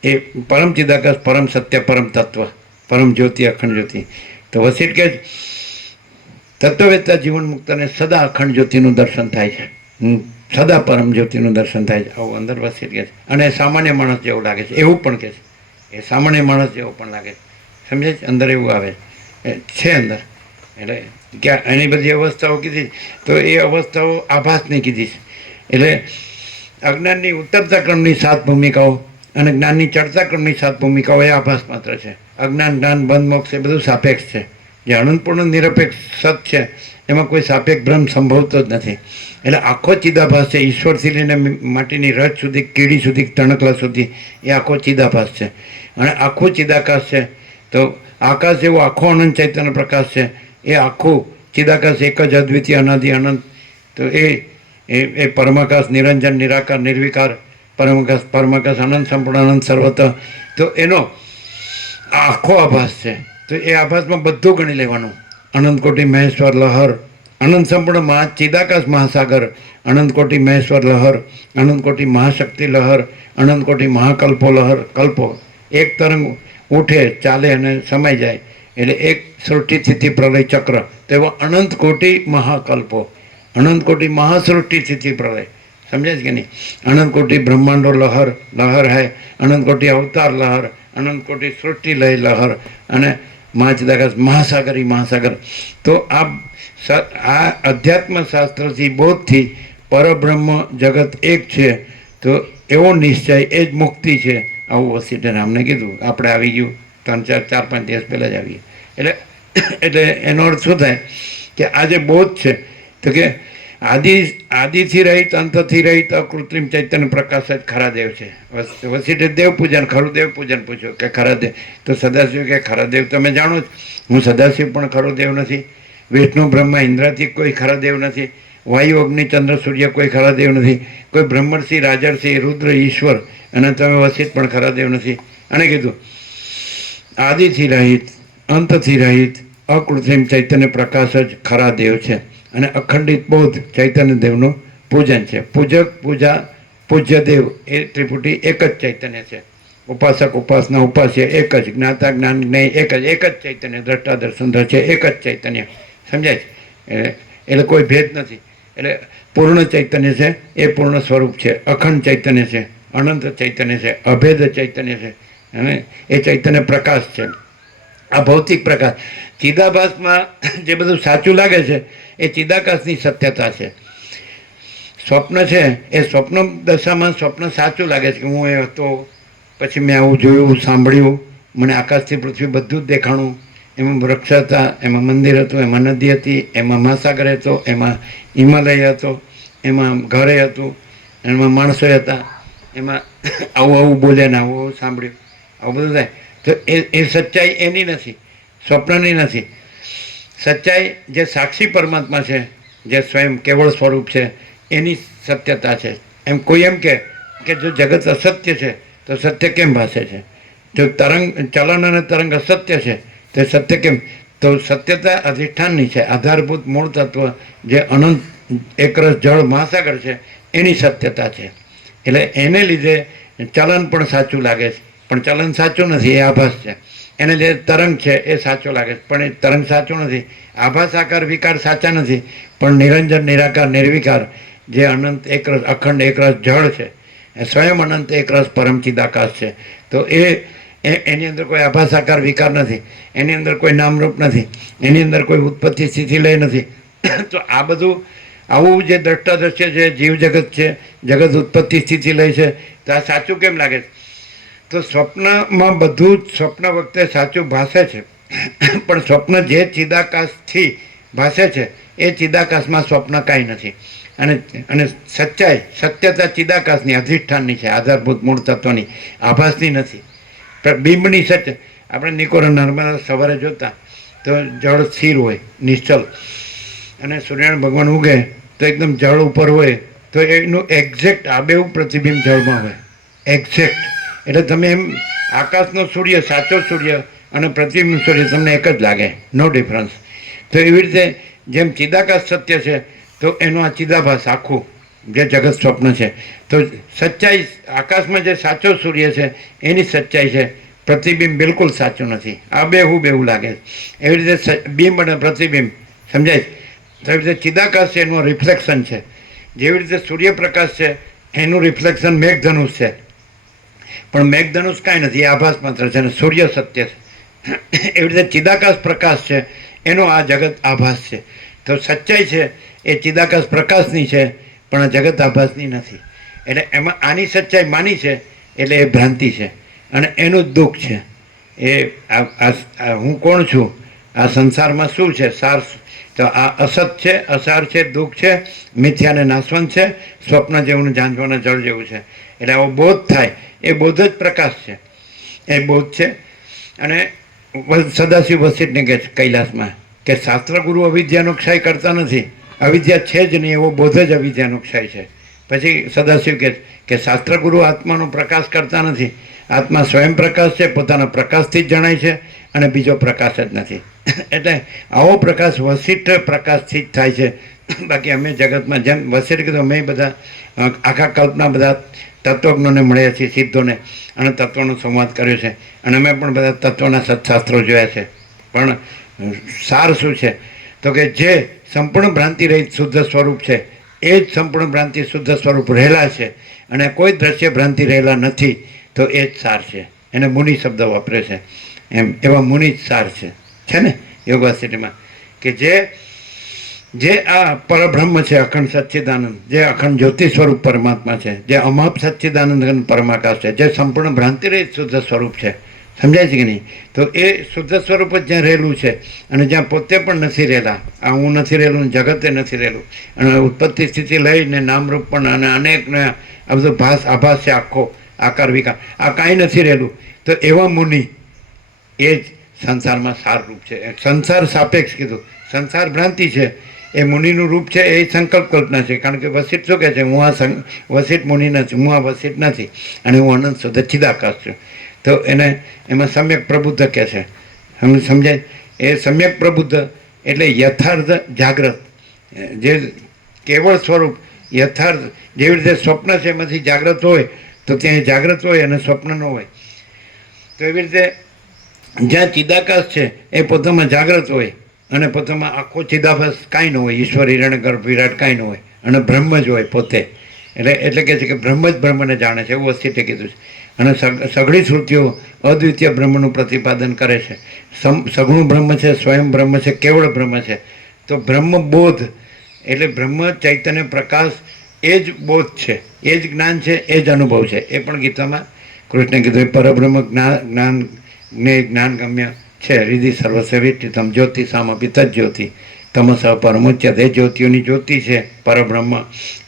એ પરમ ચિદાકાશ, પરમ સત્ય, પરમ તત્વ, પરમ જ્યોતિ, અખંડ જ્યોતિ. તો વસીઠ કે તત્વવેત્તા જીવન મુક્તને સદા અખંડ જ્યોતિનું દર્શન થાય છે, સદા પરમ જ્યોતિનું દર્શન થાય છે. આવું અંદર વસીઠ કહે છે. અને સામાન્ય માણસ જેવું લાગે છે એવું પણ કહે છે. એ સામાન્ય માણસ જેવો પણ લાગે છે. સમજે છે? અંદર એવું આવે છે અંદર. એટલે ક્યાં એની બધી અવસ્થાઓ કીધી તો એ અવસ્થાઓ આભાસની કીધી છે. એટલે અજ્ઞાનની ઉત્તરતા ક્રમની 7 ભૂમિકાઓ અને જ્ઞાનની ચડતા ક્રમની 7 ભૂમિકાઓ એ આભાસ માત્ર છે. અજ્ઞાન, જ્ઞાન, બંધ, મોક્ષ એ બધું સાપેક્ષ છે. જે અનંતપૂર્ણ નિરપેક્ષ સત છે એમાં કોઈ સાપેક્ષ ભ્રમ સંભવતો જ નથી. એટલે આખો ચિદાભાસ છે, ઈશ્વરથી લઈને માટીની રચ સુધી, કીડી સુધી, તણકલા સુધી, એ આખો ચિદાભાસ છે. અને આખું ચિદાકાશ છે. તો આકાશ જેવો આખો અનંત ચૈતન્ય પ્રકાશ છે. એ આખું ચિદાકાશ એક જ અદ્વિતીય અનાદિ અનંત. તો એ પરમાકાશ, નિરંજન, નિરાકાર, નિર્વિકાર, પરમાકાશ, અનંત, સંપૂર્ણ, અનંત, સર્વત. તો એનો આખો આભાસ છે. તો એ આભાસમાં બધું ગણી લેવાનું. અનંત કોટી મહેશ્વર લહર, અનંત સંપૂર્ણ ચિદાકાશ મહાસાગર, અનંત કોટી મહેશ્વર લહર, અનંત કોટી મહાશક્તિ લહર, અનંત કોટી મહાકલ્પો લહર. કલ્પો એક તરંગ ઉઠે, ચાલે અને સમાઈ જાય એટલે એક સૃષ્ટિ સ્થિતિ પ્રલય ચક્ર. તેવો અનંત કોટી મહાકલ્પો, અનંત કોટી મહાસૃષ્ટિ સ્થિતિ પ્રલય. સમજે છે કે નહીં? અનંત કોટી બ્રહ્માંડો લહર, લહર હૈ, અનંત કોટી અવતાર લહર, અનંત કોટી સૃષ્ટિ લય લહર, અને મહાચિદાકાશ મહાસાગરી મહાસાગર. તો આ અધ્યાત્મ શાસ્ત્રથી, બોધથી પરબ્રહ્મ જગત એક છે. તો એવો નિશ્ચય એ જ મુક્તિ છે. આવું વસીઠે રામને કીધું. આપણે આવી ગયું 4-5 દિવસ પહેલાં જ આવીએ. એટલે એનો અર્થ શું થાય કે આ જે બોધ છે તો કે આદિથી રહિત, અંતથી રહિત, અકૃત્રિમ ચૈતન્ય પ્રકાશ જ ખરા દેવ છે. વસીઠે દેવ પૂજન, ખરું દેવ પૂજન પૂછ્યું કે ખરા દેવ. તો સદાશિવ કે ખરા દેવ તમે જાણો જ. હું સદાશિવ પણ ખરો દેવ નથી. વિષ્ણુ, બ્રહ્મા, ઇન્દ્રાથી કોઈ ખરા દેવ નથી. વાયુ, અગ્નિ, ચંદ્ર, સૂર્ય કોઈ ખરા દેવ નથી. કોઈ બ્રહ્મર્ષિ, રાજર્ષિ, રુદ્ર, ઈશ્વર અને તમે વસીઠ પણ ખરા દેવ નથી. અને કીધું આદિથી રહિત, અંતથી રહિત, અકૃત્રિમ ચૈતન્ય પ્રકાશ જ ખરા દેવ છે. અને અખંડિત બોધ ચૈતન્ય દેવનું પૂજન છે. પૂજક, પૂજા, પૂજ્ય દેવ એ ત્રિપુટી એક જ ચૈતન્ય છે. ઉપાસક, ઉપાસના, ઉપાસ્ય એક જ. જ્ઞાતા, જ્ઞાન, જ્ઞેય એક જ ચૈતન્ય. દ્રષ્ટા, દર્શન, દ્રશ્ય એક જ ચૈતન્ય. સમજાય છે? એટલે કોઈ ભેદ નથી. એટલે પૂર્ણ ચૈતન્ય છે, એ પૂર્ણ સ્વરૂપ છે. અખંડ ચૈતન્ય છે, અનંત ચૈતન્ય છે, અભેદ ચૈતન્ય છે. અને એ ચૈતન્ય પ્રકાશ છે. આ ભૌતિક પ્રકાશ. ચિદાભાસમાં જે બધું સાચું લાગે છે એ ચિદાકાશની સત્યતા છે. સ્વપ્ન છે એ સ્વપ્ન દશામાં સ્વપ્ન સાચું લાગે છે કે હું એ હતો, પછી મેં આવું જોયું, સાંભળ્યું, મને આકાશથી પૃથ્વી બધું જ દેખાણું. એમાં વૃક્ષ હતા, એમાં મંદિર હતું, એમાં નદી હતી, એમાં મહાસાગર હતો, એમાં હિમાલય હતો, એમાં ઘરે હતું, એમાં માણસો હતા, એમાં આવું બોલ્યા ને આવું સાંભળ્યું, આવું બધું થાય. તો એ સચ્ચાઈ એની નથી, સ્વપ્નની નથી. સચ્ચાઈ જે સાક્ષી પરમાત્મા છે, જે સ્વયં કેવળ સ્વરૂપ છે, એની સત્યતા છે. એમ કોઈ એમ કે જો જગત અસત્ય છે તો સત્ય કેમ ભાસે છે? જો ચલન અને તરંગ અસત્ય છે તો સત્ય કેમ? તો સત્યતા અધિષ્ઠાનની છે, આધારભૂત મૂળ તત્વ જે અનંત એકરસ જળ મહાસાગર છે એની સત્યતા છે. એટલે એને લીધે ચલન પણ સાચું લાગે છે, પણ ચલન સાચું નથી, એ આભાસ છે. એને જે તરંગ છે એ સાચો લાગે છે, પણ એ તરંગ સાચું નથી. આભાસ, આકાર, વિકાર સાચા નથી, પણ નિરંજન નિરાકાર નિર્વિકાર જે અનંત એકરસ અખંડ એકરસ જળ છે, એ સ્વયં અનંત એકરસ પરમ ચિદાકાશ છે. તો એની અંદર કોઈ આભાસ આકાર વિકાર નથી, એની અંદર કોઈ નામરૂપ નથી, એની અંદર કોઈ ઉત્પત્તિ સ્થિતિ લય નથી. તો આ બધું આવું જે દ્રષ્ટાદ્રશ્ય છે, જીવ જગત છે, જગત ઉત્પત્તિ સ્થિતિ લય છે, તો આ સાચું કેમ લાગે છે? તો સ્વપ્નમાં બધું જ સ્વપ્ન વખતે સાચું ભાસે છે, પણ સ્વપ્ન જે ચિદાકાશથી ભાસે છે એ ચિદાકાશમાં સ્વપ્ન કાંઈ નથી. અને સચ્ચાઈ સત્યતા ચિદાકાશની અધિષ્ઠાનની છે, આધારભૂત મૂળ તત્વની, આભાસની નથી. બિંબની સત્ય આપણે નિકોર નર્મદા સવારે જોતા તો જળ સ્થિર હોય, નિશ્ચલ, અને સૂર્યનારાયણ ભગવાન ઉગે તો એકદમ જળ ઉપર હોય, તો એનું એક્ઝેક્ટ આબેહૂબ પ્રતિબિંબ જળમાં હોય, એક્ઝેક્ટ. એટલે તમે એમ આકાશનો સૂર્ય, સાચો સૂર્ય અને પ્રતિબિંબ સૂર્ય તમને એક જ લાગે, નો ડિફરન્સ. તો એવી રીતે જેમ ચિદાકાશ સત્ય છે, તો એનો આ ચિદાભાસ આખું જે જગત સ્વપ્ન છે. તો સચ્ચાઈ આકાશમાં જે સાચો સૂર્ય છે એની સચ્ચાઈ છે, પ્રતિબિંબ બિલકુલ સાચું નથી, આ બેહૂબ એવું લાગે છે. એવી રીતે બિંબ અને પ્રતિબિંબ સમજાય. એવી રીતે ચિદાકાશ છે એનું રિફ્લેક્શન છે. જેવી રીતે સૂર્યપ્રકાશ છે એનું રિફ્લેક્શન મેઘધનુષ છે, પણ મેઘધનુષ કાંઈ નથી, એ આભાસ માત્ર છે, અને સૂર્ય સત્ય છે. એવી રીતે ચિદાકાશ પ્રકાશ છે એનો આ જગત આભાસ છે. તો સચ્ચાઈ છે એ ચિદાકાશ પ્રકાશની છે, પણ આ જગત આભાસની નથી. એટલે એમાં આની સચ્ચાઈ માની છે એટલે એ ભ્રાંતિ છે, અને એનું જ દુઃખ છે. એ હું કોણ છું, આ સંસારમાં શું છે, સાર. તો આ અસત છે, અસાર છે, દુઃખ છે, મિથ્યાને નાશવંત છે, સ્વપ્ન જેવું ઝાંઝવાના જળ જેવું છે. એટલે આવો બોધ થાય, એ બોધ જ પ્રકાશ છે, એ બોધ છે. અને સદાશિવ વસિષ્ઠને કહે છે કૈલાસમાં કે શાસ્ત્રગુરુ અવિદ્યાનો ક્ષય કરતા નથી, અવિદ્યા છે જ નહીં, એવો બોધ જ અવિદ્યાનો ક્ષય છે. પછી સદાશિવ કહે કે શાસ્ત્રગુરુ આત્માનો પ્રકાશ કરતા નથી, આત્મા સ્વયં પ્રકાશ છે, પોતાના પ્રકાશથી જ જણાય છે, અને બીજો પ્રકાશ જ નથી. એટલે આવો પ્રકાશ વસિષ્ઠ પ્રકાશથી જ થાય છે. બાકી અમે જગતમાં જેમ વસિષ્ઠ કીધું, અમે બધા આખા કલ્પના બધા તત્વજ્ઞોને મળ્યા છીએ, સિદ્ધોને, અને તત્વનો સંવાદ કર્યો છે, અને અમે પણ બધા તત્વના સત્શાસ્ત્રો જોયા છે. પણ સાર શું છે? તો કે જે સંપૂર્ણ ભ્રાંતિ રહિત શુદ્ધ સ્વરૂપ છે એ જ સંપૂર્ણ ભ્રાંતિ શુદ્ધ સ્વરૂપ રહેલા છે, અને કોઈ દ્રશ્ય ભ્રાંતિ રહેલા નથી. તો એ જ સાર છે. એને મુનિ શબ્દ વાપરે છે, એમ એવા મુનિ જ સાર છે ને યોગ વાસિટીમાં. કે જે આ પરબ્રહ્મ છે, અખંડ સચ્ચિદાનંદ, જે અખંડ જ્યોતિ સ્વરૂપ પરમાત્મા છે, જે અમાપ સચ્ચિદાનંદ પરમાકાશ છે, જે સંપૂર્ણ ભ્રાંતિ રહિત શુદ્ધ સ્વરૂપ છે. સમજાય છે કે નહીં? તો એ શુદ્ધ સ્વરૂપ જ જ્યાં રહેલું છે, અને જ્યાં પોતે પણ નથી રહેલા, આ હું નથી રહેલું, જગતે નથી રહેલું, અને ઉત્પત્તિ સ્થિતિ લઈને નામરૂપ પણ, અને અનેકને આ બધું આભાસ છે આખો, આકાર વિકાર, આ કાંઈ નથી રહેલું. તો એવા મુનિ એ જ સંસારમાં સાર રૂપ છે. સંસાર સાપેક્ષ કીધું, સંસાર ભ્રાંતિ છે, એ મુનિનું રૂપ છે, એ સંકલ્પ કલ્પના છે. કારણ કે વસિષ્ઠ શું કહે છે? હું આ વસિષ્ઠ મુનિ નથી, હું આ વસિષ્ઠ નથી, અને હું અનંત શુદ્ધ ચિદાકાશ છું. તો એને એમાં સમ્યક પ્રબુદ્ધ કહે છે. સમજાય? એ સમ્યક પ્રબુદ્ધ એટલે યથાર્થ જાગ્રત, જે કેવળ સ્વરૂપ યથાર્થ. જેવી રીતે સ્વપ્ન છે એમાંથી જાગ્રત હોય તો ત્યાં જાગ્રત હોય અને સ્વપ્ન ન હોય. તો એવી રીતે જ્યાં ચિદાકાશ છે એ પોતામાં જાગ્રત હોય, અને પોતામાં આખો ચિદાભાસ કાંઈ ન હોય, ઈશ્વર હિરણ્યગર્ભ વિરાટ કાંઈ ન હોય, અને બ્રહ્મ જ હોય પોતે. એટલે કહે છે કે બ્રહ્મ જ બ્રહ્મને જાણે છે, એવું વસિષ્ઠે કીધું છે. અને સઘળી શ્રુતિઓ અદ્વિતીય બ્રહ્મનું પ્રતિપાદન કરે છે. સગુણું બ્રહ્મ છે, સ્વયં બ્રહ્મ છે, કેવળ બ્રહ્મ છે. તો બ્રહ્મ બોધ એટલે બ્રહ્મ ચૈતન્ય પ્રકાશ, એ જ બોધ છે, એ જ જ્ઞાન છે, એ જ અનુભવ છે. એ પણ ગીતામાં કૃષ્ણે કીધું, પરબ્રહ્મ જ્ઞાન ગમ્ય છે. હૃદય સર્વસવિષ્ટિતમ જ્યોતિ સામપી તજ્યોતિ તમસ પરમોચ્યત. એ જ્યોતિઓની જ્યોતિ છે પરબ્રહ્મ,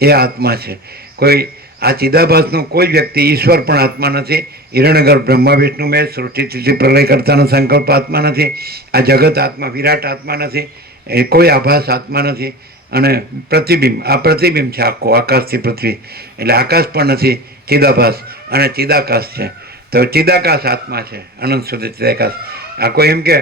એ આત્મા છે. કોઈ આ ચિદાભાસનો કોઈ વ્યક્તિ, ઈશ્વર પણ આત્મા નથી, હિરણ્યગર્ભ બ્રહ્મા વિષ્ણુ મેં સૃષ્ટિ પ્રલય કરતાનો સંકલ્પ આત્મા નથી, આ જગત આત્મા વિરાટ આત્મા નથી, એ કોઈ આભાસ આત્મા નથી. અને પ્રતિબિંબ, આ પ્રતિબિંબ છે આખો, આકાશથી પૃથ્વી, એટલે આકાશ પણ નથી, ચિદાભાસ અને ચિદાકાશ છે. તો ચિદાકાશ આત્મા છે, અનંત સુધી ચિદાકાશ. આ કોઈ એમ કે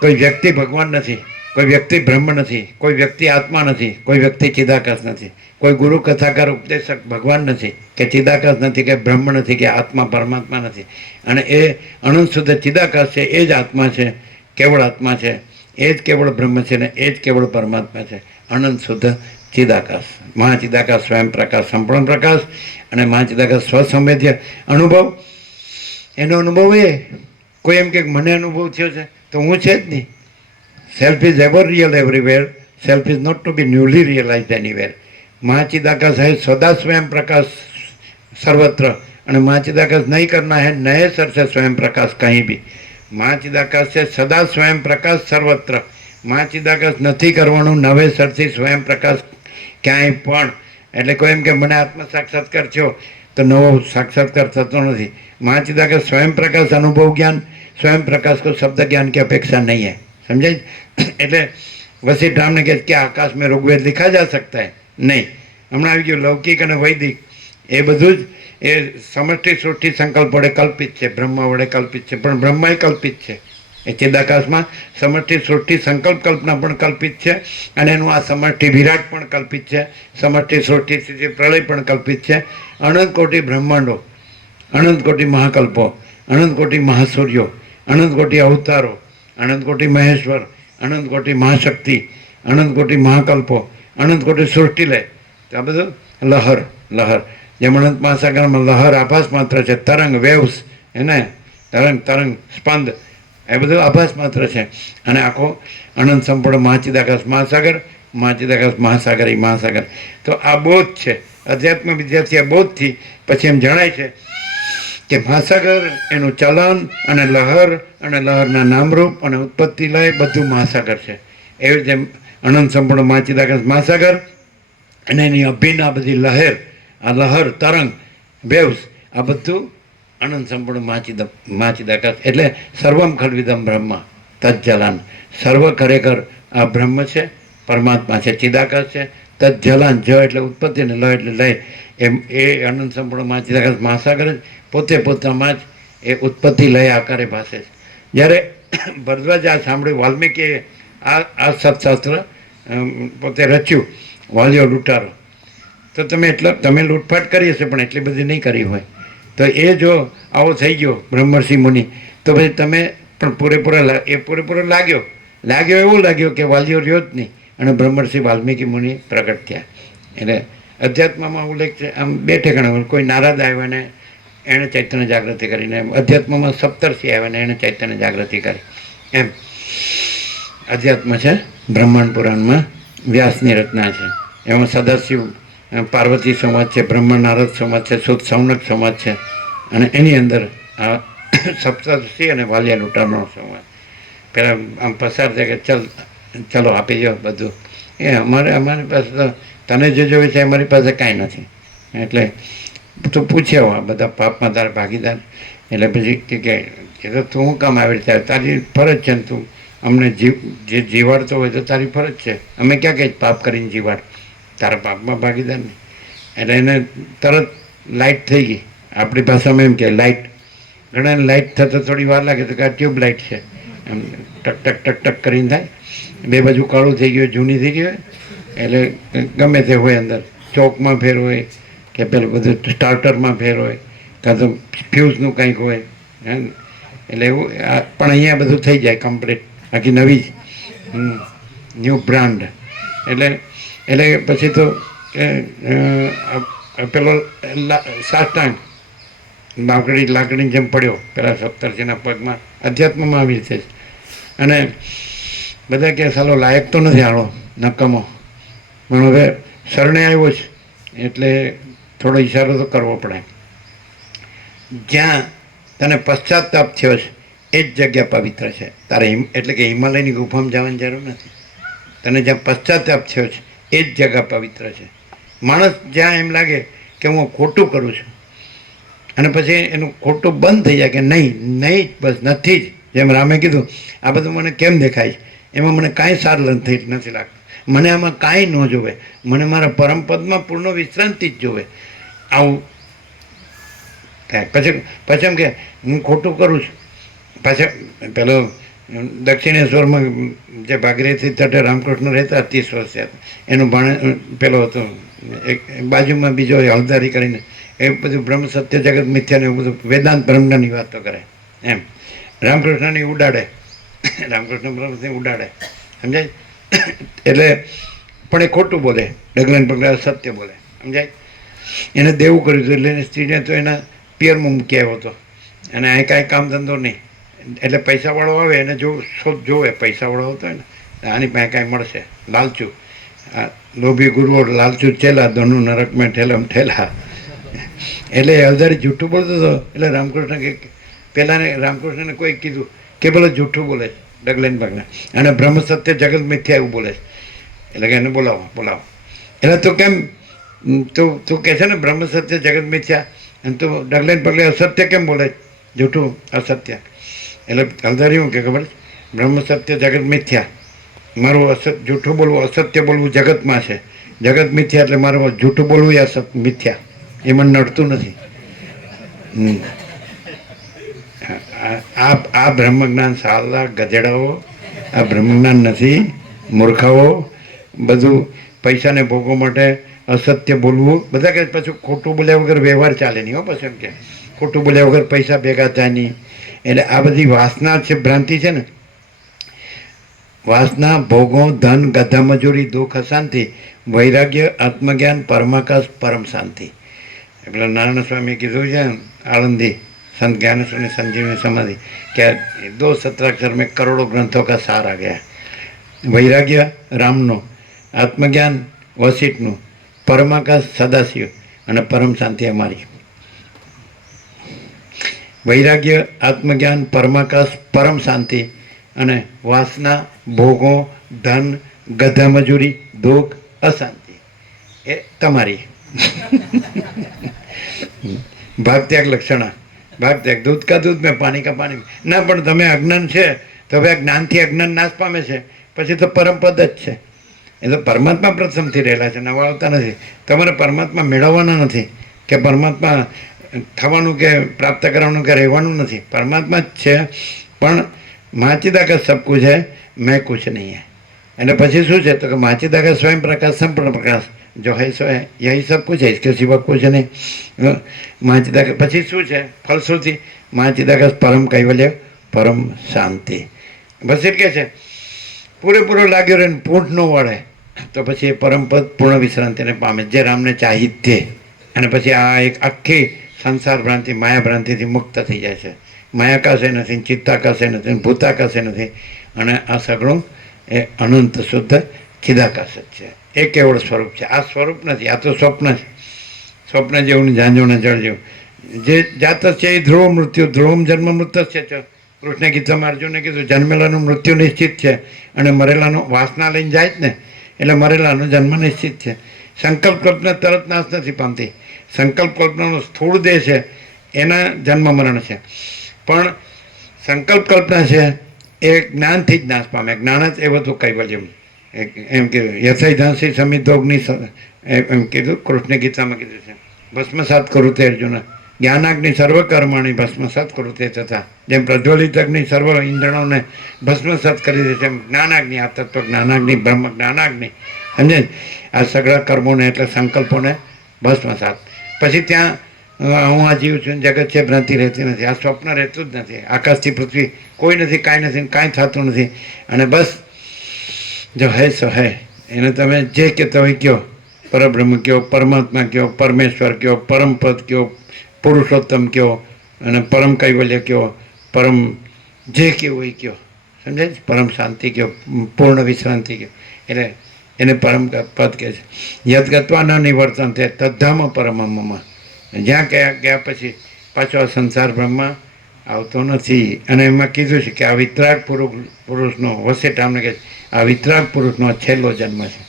કોઈ વ્યક્તિ ભગવાન નથી, કોઈ વ્યક્તિ બ્રહ્મ નથી, કોઈ વ્યક્તિ આત્મા નથી, કોઈ વ્યક્તિ ચિદાકાશ નથી, કોઈ ગુરુ કથાકાર ઉપદેશક ભગવાન નથી, કે ચિદાકાશ નથી, કે બ્રહ્મ નથી, કે આત્મા પરમાત્મા નથી. અને એ અનંત શુદ્ધ ચિદાકાશ છે, એ જ આત્મા છે, કેવળ આત્મા છે, એ જ કેવળ બ્રહ્મ છે, ને એ જ કેવળ પરમાત્મા છે. અનંત શુદ્ધ ચિદાકાશ. મહાચિદાકાશ સ્વયં પ્રકાશ, સંપૂર્ણ પ્રકાશ, અને મહાચિદાકાશ સ્વસંવેદ્ય અનુભવ. એનો અનુભવ એ કોઈ એમ કે મને અનુભવ થયો છે તો હું છે જ નહીં. Self is ever real everywhere, self is not to be newly realized anywhere. મહાચિદાકાશ है सदा स्वयं प्रकाश सर्वत्र, અને મહાચિદાકાશ નહીં करना है नए सर से स्वयं प्रकाश कहीं भी. મહાચિદાકાશ છે સદા સ્વયં પ્રકાશ સર્વત્ર. મહાચિદાકાશ નથી કરવાનું નવેસરથી સ્વયં પ્રકાશ ક્યાંય પણ. એટલે કોઈ એમ કે મને આત્મ સાક્ષાત્કાર થયો તો નવો સાક્ષાત્કાર થતો નથી. મહાચિદાકાશ स्वयं प्रकाश अनुभव ज्ञान, स्वयं प्रकाश को शब्द ज्ञान की अपेक्षा नहीं है. समझे? એટલે वशिष्ठ राम ने कहा क्या आकाश में ऋग्वेद लिखा जा सकता है? નહીં. હમણાં આવી ગયું લૌકિક અને વૈદિક, એ બધું જ એ સમષ્ટિ સૃષ્ટિ સંકલ્પ વડે કલ્પિત છે, બ્રહ્મ વડે કલ્પિત છે. પણ બ્રહ્મ એ કલ્પિત છે. એ ચિદાકાશમાં સમષ્ટિ સૃષ્ટિ સંકલ્પ કલ્પના પણ કલ્પિત છે, અને એનું આ સમષ્ટિ વિરાટ પણ કલ્પિત છે, સમષ્ટિ સૃષ્ટિ સ્થિતિ પ્રલય પણ કલ્પિત છે. અનંત કોટી બ્રહ્માંડો, અનંત કોટી મહાકલ્પો, અનંત કોટી મહાસૂર્યો, અનંત કોટી અવતારો, અનંત કોટી મહેશ્વર, અનંત કોટી મહાશક્તિ, અનંત કોટી મહાકલ્પો, અનંત કોટી સૃષ્ટિ લે. તો આ બધું લહર લહર. જેમ અનંત મહાસાગરમાં લહર આભાસ માત્ર છે, તરંગ વેવ્સ, એને તરંગ સ્પંદ, એ બધું આભાસ માત્ર છે. અને આખો અનંત સંપૂર્ણ મહાચિદાકાશ મહાસાગર, મહાચિદાકાશ મહાસાગર એ મહાસાગર. તો આ બોધ છે. અધ્યાત્મ વિદ્યાર્થી આ બોધથી પછી એમ જણાય છે કે મહાસાગર એનું ચલન અને લહર અને લહરના નામરૂપ અને ઉત્પત્તિ લય બધું મહાસાગર છે. એવી જેમ અનંત સંપૂર્ણ મહાચિદાકાશ મહાસાગર અને એની અભિન્ન આ બધી લહેર, આ લહર તરંગ વેવ્સ, આ બધું અનંત સંપૂર્ણ મહાચિદાકાશ. એટલે સર્વમ ખલ્વિદમ બ્રહ્મ તજ્જલાન. સર્વ ખરેખર આ બ્રહ્મ છે, પરમાત્મા છે, ચિદાકાશ છે. તજ્જલાન, જ એટલે ઉત્પત્તિ અને લ એટલે લય. એમ એ અનંત સંપૂર્ણ મહાચિદાકાશ મહાસાગર જ પોતે પોતામાં જ એ ઉત્પત્તિ લય આકારે ભાસે છે. જ્યારે ભરદ્વાજ આ સાંભળ્યું, વાલ્મીકીએ આ સત્શાસ્ત્ર પોતે રચ્યું, વાલિયો લૂંટારો. તો તમે લૂંટફાટ કરી હશે પણ એટલી બધી નહીં કરી હોય. તો એ જો આવો થઈ ગયો બ્રહ્મર્ષિ મુનિ, તો પછી તમે પણ પૂરેપૂરો લાગ્યો એવો લાગ્યો કે વાલિયો રહ્યો જ નહીં, અને બ્રહ્મર્ષિ વાલ્મીકી મુનિ પ્રગટ થયા. એટલે અધ્યાત્મમાં ઉલ્લેખ છે આમ બે ઠેકાણા. કોઈ નારદ આવ્યા ને એણે ચૈતન્ય જાગૃતિ કરીને, અધ્યાત્મમાં સપ્તર્ષિ આવ્યા ને એણે ચૈતન્ય જાગૃતિ કરી. એમ અધ્યાત્મ છે બ્રહ્માંડ પુરાણમાં વ્યાસની રચના છે. એમાં સદાશિવ પાર્વતી સંવાદ છે, બ્રહ્મા નારદ સંવાદ છે, શુદ્ધ સૌનક સંવાદ છે, અને એની અંદર આ સપ્તર્ષિ અને વાલિયા લૂંટારનો સંવાદ. પહેલાં આમ પસાર થાય કે ચલો આપી દો બધું. એ અમારી પાસે તો તને જે જોઈએ છે અમારી પાસે કાંઈ નથી. એટલે તું પૂછ્યા આ બધા પાપમાં તારા ભાગીદાર. એટલે પછી કે તો તું શું કામ આવી રીતે, તારી ફરજ છે ને, તું અમને જે જીવાડતો હોય તો તારી ફરજ છે. અમે ક્યાં કંઈ પાપ કરીને જીવાડ, તારા પાપમાં ભાગીદાર નહીં. એટલે એને તરત લાઇટ થઈ ગઈ. આપણી ભાષામાં એમ કે લાઇટ, ઘણાને લાઇટ થતાં થોડી વાર લાગે તો કે આ ટ્યુબ લાઇટ છે, એમ ટક ટક ટક ટક કરીને થાય. બે બાજુ કાળું થઈ ગયું, જૂની થઈ ગયું, એટલે ગમે તે હોય અંદર, ચોકમાં ફેર હોય કે પેલું બધું સ્ટાર્ટરમાં ફેર હોય, કાં તો ફ્યુઝનું કંઈક હોય. એટલે એવું પણ અહીંયા બધું થઈ જાય કમ્પ્લીટ, આખી નવી જ ન્યૂ બ્રાન્ડ. એટલે પછી તો પેલો સાષ્ટાંગ લાકડીની જેમ પડ્યો પેલા સપ્તર્ષિના પગમાં. અધ્યાત્મમાં આવી રીતે જ. અને બધા કે સાલો લાયક તો નથી આવો નકામો, પણ હવે શરણે આવ્યો છે એટલે થોડો ઈશારો તો કરવો પડે. જ્યાં તને પશ્ચાતાપ થયો છે એ જ જગ્યા પવિત્ર છે. તારે એટલે કે હિમાલયની ગુફામાં જવાની જરૂર નથી. તને જ્યાં પશ્ચાતાપ થયો છે એ જ જગ્યા પવિત્ર છે. માણસ જ્યાં એમ લાગે કે હું ખોટું કરું છું, અને પછી એનું ખોટું બંધ થઈ જાય કે નહીં બસ નથી જ. જેમ રામે કીધું, આ બધું મને કેમ દેખાય છે, એમાં મને કાંઈ સારું નથી લાગતું, મને આમાં કાંઈ ન જોવે, મને મારા પરમપદમાં પૂર્ણ વિશ્રાંતિ જ જોવે. આવું થાય. પછી એમ કે હું ખોટું કરું છું. પાછા પેલો દક્ષિણેશ્વરમાં જે ભાગીરથી તટે રામકૃષ્ણ રહેતા 30 વર્ષ થયા, એનું પેલો હતો એક બાજુમાં બીજો હલદારી કરીને, એ બધું બ્રહ્મ સત્ય જગત મિથ્યાને એવું બધું વેદાંત બ્રહ્મની વાતો કરે. એમ રામકૃષ્ણની ઉડાડે, રામકૃષ્ણ બ્રહ્મને ઉડાડે, સમજાય? એટલે પણ એ ખોટું બોલે, ડગલે પગલે અસત્ય બોલે, સમજાય? એને દેવું કર્યું હતું એટલે એની સ્ત્રીને તો એના પિયરમાં મૂકી આવ્યો હતો, અને અહીં કાંઈ કામ ધંધો નહીં, એટલે પૈસાવાળો આવે એને જોવે પૈસાવાળો હતો ને આની પાસે કાંઈ મળશે, લાલચું, લોભી ગુરુઓ લાલચું ચેલા દોનું નરક મેં ઠેલમ ઠેલા. એટલે હજારી જૂઠું બોલતો હતો. એટલે રામકૃષ્ણ કે પહેલાંને રામકૃષ્ણને કોઈ કીધું કે બોલો જૂઠું બોલે ડગલેન પગલે, અને બ્રહ્મ સત્ય જગત મિથ્યા એવું બોલે. એટલે કે એને બોલાવો. એટલે તું કેમ તું કહે છે ને બ્રહ્મ સત્ય જગત મિથ્યા, અને તું ડગલેન પગલે અસત્ય કેમ બોલે, જૂઠું અસત્ય. એટલે હલધારી હું કે ખબર છે, બ્રહ્મ સત્ય જગત મિથ્યા, મારું જૂઠું બોલવું અસત્ય બોલવું જગતમાં છે, જગત મિથ્યા એટલે મારું જૂઠું બોલવું એ મિથ્યા, એ મને નડતું નથી. આ બ્રહ્મજ્ઞાન સાલા ગધેડાઓ, આ બ્રહ્મજ્ઞાન નથી, મૂર્ખાઓ. બધું પૈસાને ભોગવવા માટે અસત્ય બોલવું, બધા કે પછી ખોટું બોલ્યા વગર વ્યવહાર ચાલે નહીં. હો પછી એમ કે ખોટું બોલ્યા વગર પૈસા ભેગા થાય નહીં. એટલે આ બધી વાસના છે, ભ્રાંતિ છે ને, વાસના, ભોગો, ધન, ગધા મજૂરી, દુઃખ, અશાંતિ, વૈરાગ્ય, આત્મજ્ઞાન, પરમાકાશ, પરમ શાંતિ. એટલે નારાયણ સ્વામીએ કીધું છે આળંદી સંત જ્ઞાનેશ્વરની સંજીવની સમાધિ કે 2 સત્રાક્ષર में करोड़ों ग्रंथों का सार आ गया. વૈરાગ્ય રામનો, આત્મજ્ઞાન વસિષ્ઠનું, પરમાકાશ સદાશિવ અને પરમ શાંતિ અમારી. વૈરાગ્ય, આત્મજ્ઞાન, પરમાકાશ, પરમ શાંતિ અને વાસના, ભોગો, ધન, ગધા મજૂરી, દુઃખ, અશાંતિ એ તમારી. ભાગ ત્યાગ લક્ષણા, ભાગ ત્યાગ, દૂધ કા દૂધ મેં પાણી કા પાણી. ના પણ તમે અજ્ઞાન છે તો હવે જ્ઞાનથી અજ્ઞાન નાશ પામે છે, પછી તો પરમપદ જ છે. એ તો પરમાત્મા પ્રથમથી રહેલા છે, નવા આવતા નથી. તમારે પરમાત્મા મેળવવાના નથી કે પરમાત્મા થવાનું કે પ્રાપ્ત કરવાનું કે રહેવાનું નથી. પરમાત્મા જ છે, પણ માચિદા કા સબ કુછ હૈ, મેં કુછ નહીં હૈ. એટલે પછી શું છે તો કે માચિદા કા સ્વયં પ્રકાશ, સંપૂર્ણ પ્રકાશ, જો હૈ સો હૈ, યહી સબ કુછ હૈ, इसके सिवा कुछ नहीं. માચિદા કા પછી શું છે ફલશ્રુતિ, માચિદા કા પરમ કૈવલ્ય, પરમ શાંતિ. બસ એ કે છે પૂરેપૂરો લાગ્યો રહે ને પૂંઠ ન વળે તો પછી એ પરમપદ પૂર્ણ વિશ્રાંતિને પામે, જે રામને ચાહી તે. અને પછી આ એક આખી સંસાર ભ્રાંતિ, માયા ભ્રાંતિથી મુક્ત થઈ જાય છે. માયાકાશે નથી, ચિત્તાકાશે નથી, ભૂતાકાશે નથી, અને આ સગળું એ અનંત શુદ્ધ ચિદાકાશ જ છે. એ કેવળ સ્વરૂપ છે, આ સ્વરૂપ નથી, આ તો સ્વપ્ન છે. સ્વપ્ન જેવું જાંજોના જળ જેવું. જે જાત છે એ ધ્રુવ મૃત્યુ, ધ્રુવમ જન્મ મૃત છે. કૃષ્ણ ગીતામાં અર્જુને કીધું જન્મેલાનું મૃત્યુ નિશ્ચિત છે, અને મરેલાનો વાસના લઈને જાય જ ને એટલે મરેલાનો જન્મ નિશ્ચિત છે. સંકલ્પ કલ્પના તરત નાશ નથી પામતી. સંકલ્પ કલ્પનાનો સ્થૂળ દેહ છે એના જન્મ મરણ છે, પણ સંકલ્પ કલ્પના છે એ જ્ઞાનથી જ નાશ પામે. જ્ઞાન જ એ બધું કૈવલ્યમ. એમ કીધું યથૈધાંસી સમિતોગ્નિ, એમ કીધું કૃષ્ણ ગીતામાં કીધું છે. ભસ્મસાત કરું તે અર્જુન, જ્ઞાનાગ્નિ સર્વકર્માણી ભસ્મસાત કરું તે તથા. જેમ પ્રજ્વલિત અગ્નિ સર્વ ઇંધણોને ભસ્મસાત કરી દે છે, એમ જ્ઞાનાગ્નિ, આ તત્વ જ્ઞાનાગ્નિ, બ્રહ્મ જ્ઞાનાગ્નિ, સમજે આ સગળા કર્મોને એટલે સંકલ્પોને ભસ્મસાત. પછી ત્યાં હું આ જીવ છું, જગત છે, ભ્રાંતિ રહેતી નથી, આ સ્વપ્ન રહેતું જ નથી, આકાશથી પૃથ્વી કોઈ નથી, કાંઈ નથી, કાંઈ થતું નથી. અને બસ જો હૈ સો હૈ, એને તમે જે કહેતા હોય કહો, પરબ્રહ્મ કહો, પરમાત્મા કહો, પરમેશ્વર કહો, પરમપદ કહો, પુરુષોત્તમ કહો, અને પરમ કૈવલ્ય કહો, પરમ જે કહેવું હોય કહો, સમજાય છે? પરમ શાંતિ કહો, પૂર્ણ વિશ્રાંતિ કહો, એટલે એને પરમ પદ કહે છે. યદગત્વા ન નિવર્તન તે તદ્ધામ પરમમાં, જ્યાં ગયા પછી પાછો આ સંસાર બ્રહ્મા આવતો નથી. અને એમાં કીધું છે કે આ વિતરાગ પુરુષનો વસેટ આમને કહે છે, આ વિતરાગ પુરુષનો છેલ્લો જન્મ છે.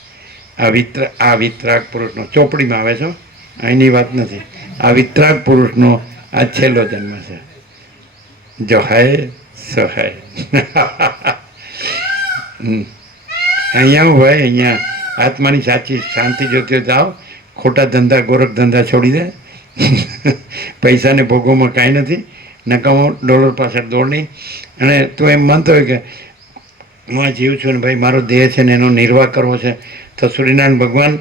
આ વિતરાગ પુરુષનો ચોપડીમાં આવે છે, અહીંની વાત નથી. આ વિતરાગ પુરુષનો આ છેલ્લો જન્મ છે. જો હૈ સો હૈ. અહીંયા હું ભાઈ, અહીંયા આત્માની સાચી શાંતિ જોતી હોય તો આવ. ખોટા ધંધા, ગોરખ ધંધા છોડી દે. પૈસાને ભોગવમાં કાંઈ નથી, નકામો ડોલર પાછળ દોડ નહીં. અને તું એમ માનતો હોય કે હું આ જીવ છું ને ભાઈ મારો દેહ છે ને એનો નિર્વાહ કરવો છે, તો સૂર્યનારાયણ ભગવાન,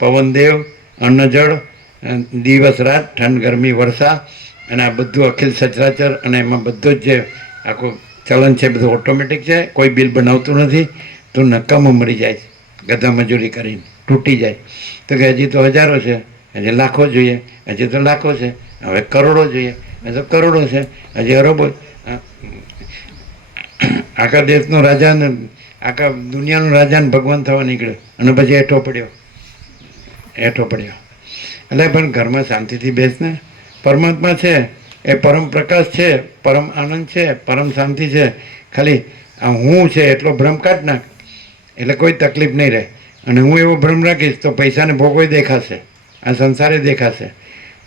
પવનદેવ, અન્નજળ, દિવસ રાત, ઠંડ ગરમી વર્ષા, અને આ બધું અખિલ સચરાચર, અને એમાં બધું જ જે આખું ચલન છે બધું ઓટોમેટિક છે, કોઈ બિલ બનાવતું નથી. તું નકામો મરી જાય છે. ગધા મજૂરી કરીને તૂટી જાય. તો કે હજી તો હજારો છે, હજી લાખો જોઈએ, હજી તો લાખો છે, હવે કરોડો જોઈએ, હવે તો કરોડો છે, હજી અરબો. આખા દેશનો રાજા ને આખા દુનિયાનો રાજા ને ભગવાન થવા નીકળ્યો અને પછી હેઠો પડ્યો. એટલે પણ ઘરમાં શાંતિથી બેસ ને. પરમાત્મા છે એ પરમ પ્રકાશ છે, પરમ આનંદ છે, પરમ શાંતિ છે. ખાલી આ હું છે એટલો ભ્રમ કાઢ નાખ એટલે કોઈ તકલીફ નહીં રહે. અને હું એવો ભ્રમ રાખીશ તો પૈસાને ભોગોય દેખાશે, આ સંસારે દેખાશે,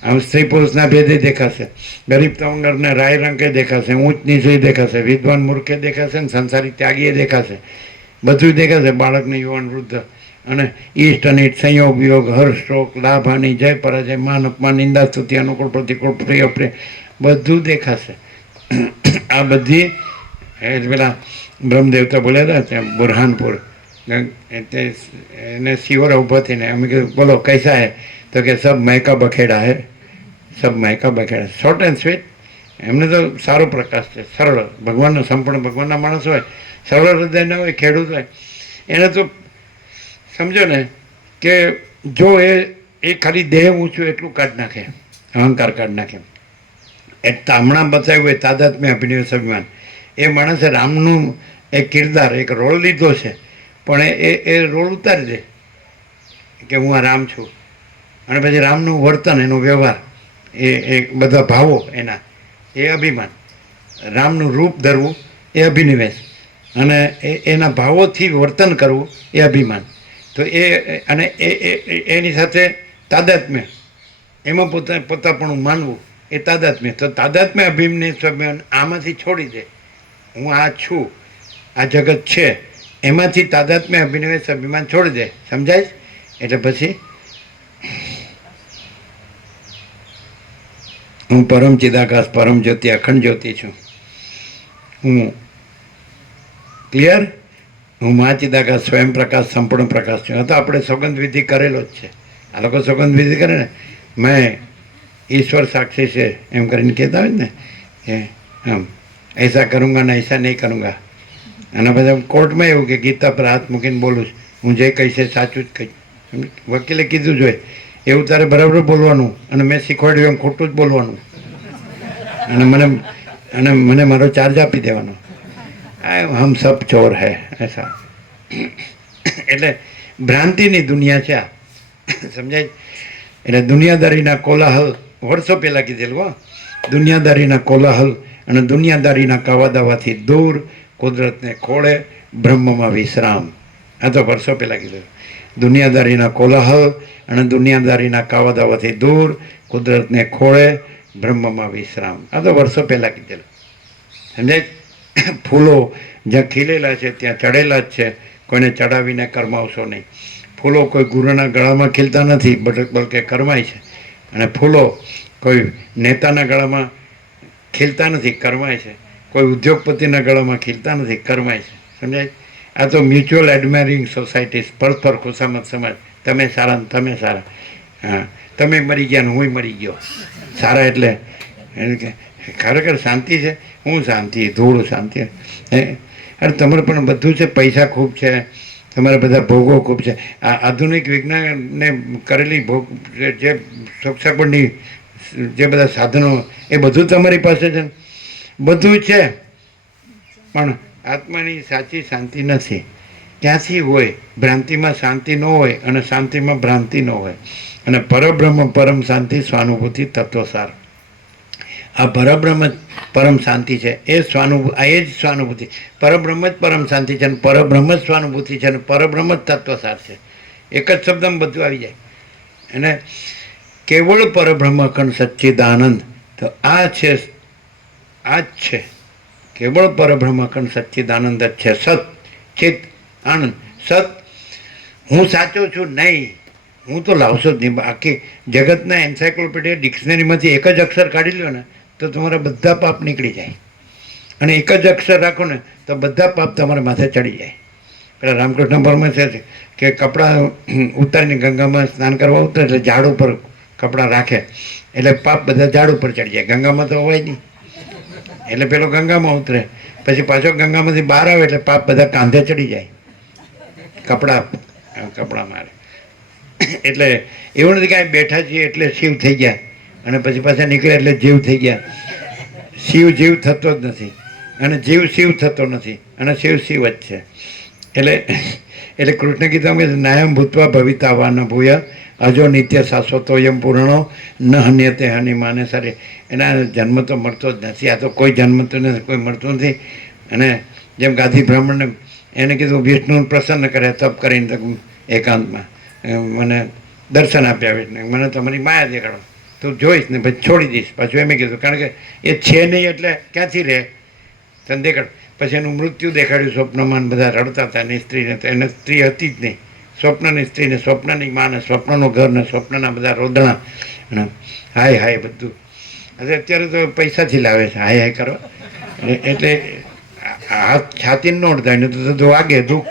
આમ સ્ત્રી પુરુષના ભેદે દેખાશે, ગરીબ તવંગરને રાય રંગે દેખાશે, ઊંચ નીચે દેખાશે, વિદ્વાન મૂર્ખે દેખાશે ને સંસારી ત્યાગીએ દેખાશે. બધું દેખાશે, બાળકને, યુવાન, વૃદ્ધ. અને ઈષ્ટ અનિષ્ટ, સંયોગ વિયોગ, હર્ષ શોક, લાભ હાનિ, જય પરાજય, માન અપમાન, નિંદા સ્તુતિ, અનુકૂળ પ્રતિકૂળ, પ્રિય અપ્રિય બધું દેખાશે. આ બધી પેલા બ્રહ્મદેવતા બોલ્યા હતા ત્યાં બુરહાનપુર, એને શિવરા ઊભા થઈને અમે કીધું બોલો કૈસા હે? તો કે સબ મહેકા બખેડા હે, સબ મહેકા બખેડા. Short and sweet. એમને તો સારો પ્રકાશ છે, સરળ. ભગવાનનો સંપૂર્ણ ભગવાનના માણસ હોય, સરળ હૃદય ન હોય, ખેડૂત હોય, એને તો સમજો ને કે જો એ ખાલી દેહ ઊંચું એટલું કાઢી નાખે, અહંકાર કાઢી નાખે. એ હમણાં બતાવ્યું હોય તાદાત્મ્ય અભિનય સ્વાભિમાન. એ માણસે રામનું એક કિરદાર, એક રોલ લીધો છે, પણ એ રોલ ઉતારી દે કે હું આ રામ છું. અને પછી રામનું વર્તન, એનો વ્યવહાર, એ બધા ભાવો એના, એ અભિમાન. રામનું રૂપ ધરવું એ અભિનિવેશ, અને એના ભાવોથી વર્તન કરવું એ અભિમાન. તો અને એની સાથે તાદાત્મ્ય, એમાં પોતાપણું માનવું એ તાદાત્મ્ય. તો તાદાત્મ્ય અભિનય સ્વાભિમાન આમાંથી છોડી દે. હું આ છું, આ જગત છે, એમાંથી તાદાત્મ્ય અભિનય સ્વાભિમાન છોડી દે. સમજાય? એટલે પછી હું પરમ ચિદાકાશ, પરમ જ્યોતિ, અખંડ જ્યોતિ છું. હું ક્લિયર? હું મા ચિદાકાશ, સ્વયં પ્રકાશ, સંપૂર્ણ પ્રકાશ છું. તો આપણે સોગંદ વિધિ કરેલો જ છે. આ લોકો સોગંદ વિધિ કરે ને, મેં ઈશ્વર સાક્ષી છે એમ કરીને કહેતા હોય ને કે આમ ऐसा करूँगा ને ऐसा નહીં કरूँगा. અને બધા કોર્ટમાં એવું કે ગીતા પર હાથ મૂકીને બોલું છું, હું જે કહીશ એ સાચું જ કહીશ. વકીલે કીધું જોઈએ એવું તારે બરાબર બોલવાનું, અને મેં શીખવાડ્યું એમ ખોટું જ બોલવાનું, અને મને મારો ચાર્જ આપી દેવાનો. હમ સબ ચોર હૈ એસા. એટલે ભ્રાંતિની દુનિયા છે આ. સમજાય? એટલે દુનિયાદારીના કોલાહલ વર્ષો પહેલાં કીધેલું. હો, દુનિયાદારીના કોલાહલ અને દુનિયાદારીના કવાદાવાથી દૂર, કુદરતને ખોળે, બ્રહ્મમાં વિશ્રામ. આ તો વર્ષો પહેલાં કીધું. દુનિયાદારીના કોલાહલ અને દુનિયાદારીના કાવદાવાથી દૂર, કુદરતને ખોળે, બ્રહ્મમાં વિશ્રામ. આ તો વર્ષો પહેલાં કીધેલું. સમજાય? ફૂલો જ્યાં ખીલેલા છે ત્યાં ચડેલા જ છે, કોઈને ચડાવીને કરમાવશો નહીં. ફૂલો કોઈ ગુરુના ગળામાં ખીલતા નથી, બલકે કરમાય છે. અને ફૂલો કોઈ નેતાના ગળામાં ખીલતા નથી, કરમાય છે. કોઈ ઉદ્યોગપતિના ગળામાં ખીલતા નથી, કરમાય છે. સમજાય? આ તો મ્યુચ્યુઅલ એડમાયરિંગ સોસાયટીઝ, પરસ્પર ખુશામત સમાજ. તમે સારા ને તમે સારા, હા, તમે મરી ગયા ને હું મરી ગયો. સારા એટલે કે ખરેખર શાંતિ છે. હું શાંતિ, ધૂળ શાંતિ. અરે તમારે પણ બધું છે, પૈસા ખૂબ છે, તમારે બધા ભોગો ખૂબ છે. આ આધુનિક વિજ્ઞાનને કરેલી ભોગ, જે સગવડની જે બધા સાધનો, એ બધું તમારી પાસે છે, બધું છે, પણ આત્માની સાચી શાંતિ નથી. ક્યાંથી હોય? ભ્રાંતિમાં શાંતિ ન હોય, અને શાંતિમાં ભ્રાંતિ ન હોય. અને પરબ્રહ્મ પરમ શાંતિ, સ્વાનુભૂતિ, તત્વસાર. આ પરબ્રહ્મ જ પરમ શાંતિ છે. એ જ સ્વાનુભૂતિ. પરબ્રહ્મ જ પરમ શાંતિ છે, અને પરબ્રહ્મ જ સ્વાનુભૂતિ છે, અને પરબ્રહ્મ જ તત્વસાર છે. એક જ શબ્દમાં બધું આવી જાય. અને કેવળ પરબ્રહ્મ અખંડ સચ્ચિદાનંદ. તો આ છે, આ જ છે. કેવળ પરબ્રહ્મ અખંડ સચ્ચિદાનંદ જ છે. સત, ચિત, આનંદ. સત, હું સાચો છું નહીં, હું તો લાવશો જ નહીં. આખી જગતના એન્સાયક્લોપીડિયા ડિક્શનરીમાંથી એક જ અક્ષર કાઢી લો ને તો તમારા બધા પાપ નીકળી જાય. અને એક જ અક્ષર રાખો ને તો બધા પાપ તમારા માથે ચડી જાય. પેલા રામકૃષ્ણ પરમહંસ છે કે કપડાં ઉતારીને ગંગામાં સ્નાન કરવા ઉતરે એટલે ઝાડ ઉપર કપડાં રાખે, એટલે પાપ બધા ઝાડ ઉપર ચડી જાય. ગંગામાં તો હોય નહીં, એટલે પેલો ગંગામાં ઉતરે, પછી પાછો ગંગામાંથી બહાર આવે એટલે પાપ બધા કાંધે ચડી જાય. કપડાં આમ કપડાં મારે. એટલે એવું નથી કાંઈ બેઠા છીએ એટલે શિવ થઈ ગયા અને પછી પાછા નીકળ્યા એટલે જીવ થઈ ગયા. શિવ જીવ થતો જ નથી અને જીવ શિવ થતો નથી અને શિવ શિવ જ છે. એટલે કૃષ્ણ કીધું કે નાયમ ભૂતવા ભવિતાવા ન ભૂય અજો નિત્ય શાશ્વતોયમ પૂર્ણો ન હન્યતે હની માને સારી. એના જન્મ તો મળતો જ નથી. આ તો કોઈ જન્મ તો નથી, કોઈ મળતું નથી. અને જેમ ગાંધી બ્રાહ્મણને એને કીધું વિષ્ણુને પ્રસન્ન કરે તપ કરીને એકાંતમાં મને દર્શન આપ્યા વિષ્ણુ, મને તમારી માયા દેખાડો, તું જોઈશ ને પછી છોડી દઈશ. પાછું એમ કીધું કારણ કે એ છે નહીં એટલે ક્યાંથી રહે, તને દેખાડ. પછી એનું મૃત્યુ દેખાડ્યું સ્વપ્નમાં, બધા રડતા હતા એની સ્ત્રીને. તો એને સ્ત્રી હતી જ નહીં, સ્વપ્નની સ્ત્રીને, સ્વપ્નની માને, સ્વપ્નનું ઘર ને સ્વપ્નના બધા રોદણા અને હાય હાય બધું. અત્યારે તો પૈસાથી લાવે છે હાય હાય કરવા. એટલે હાથ છાતી ન અડતા ને તો વાગે દુઃખ.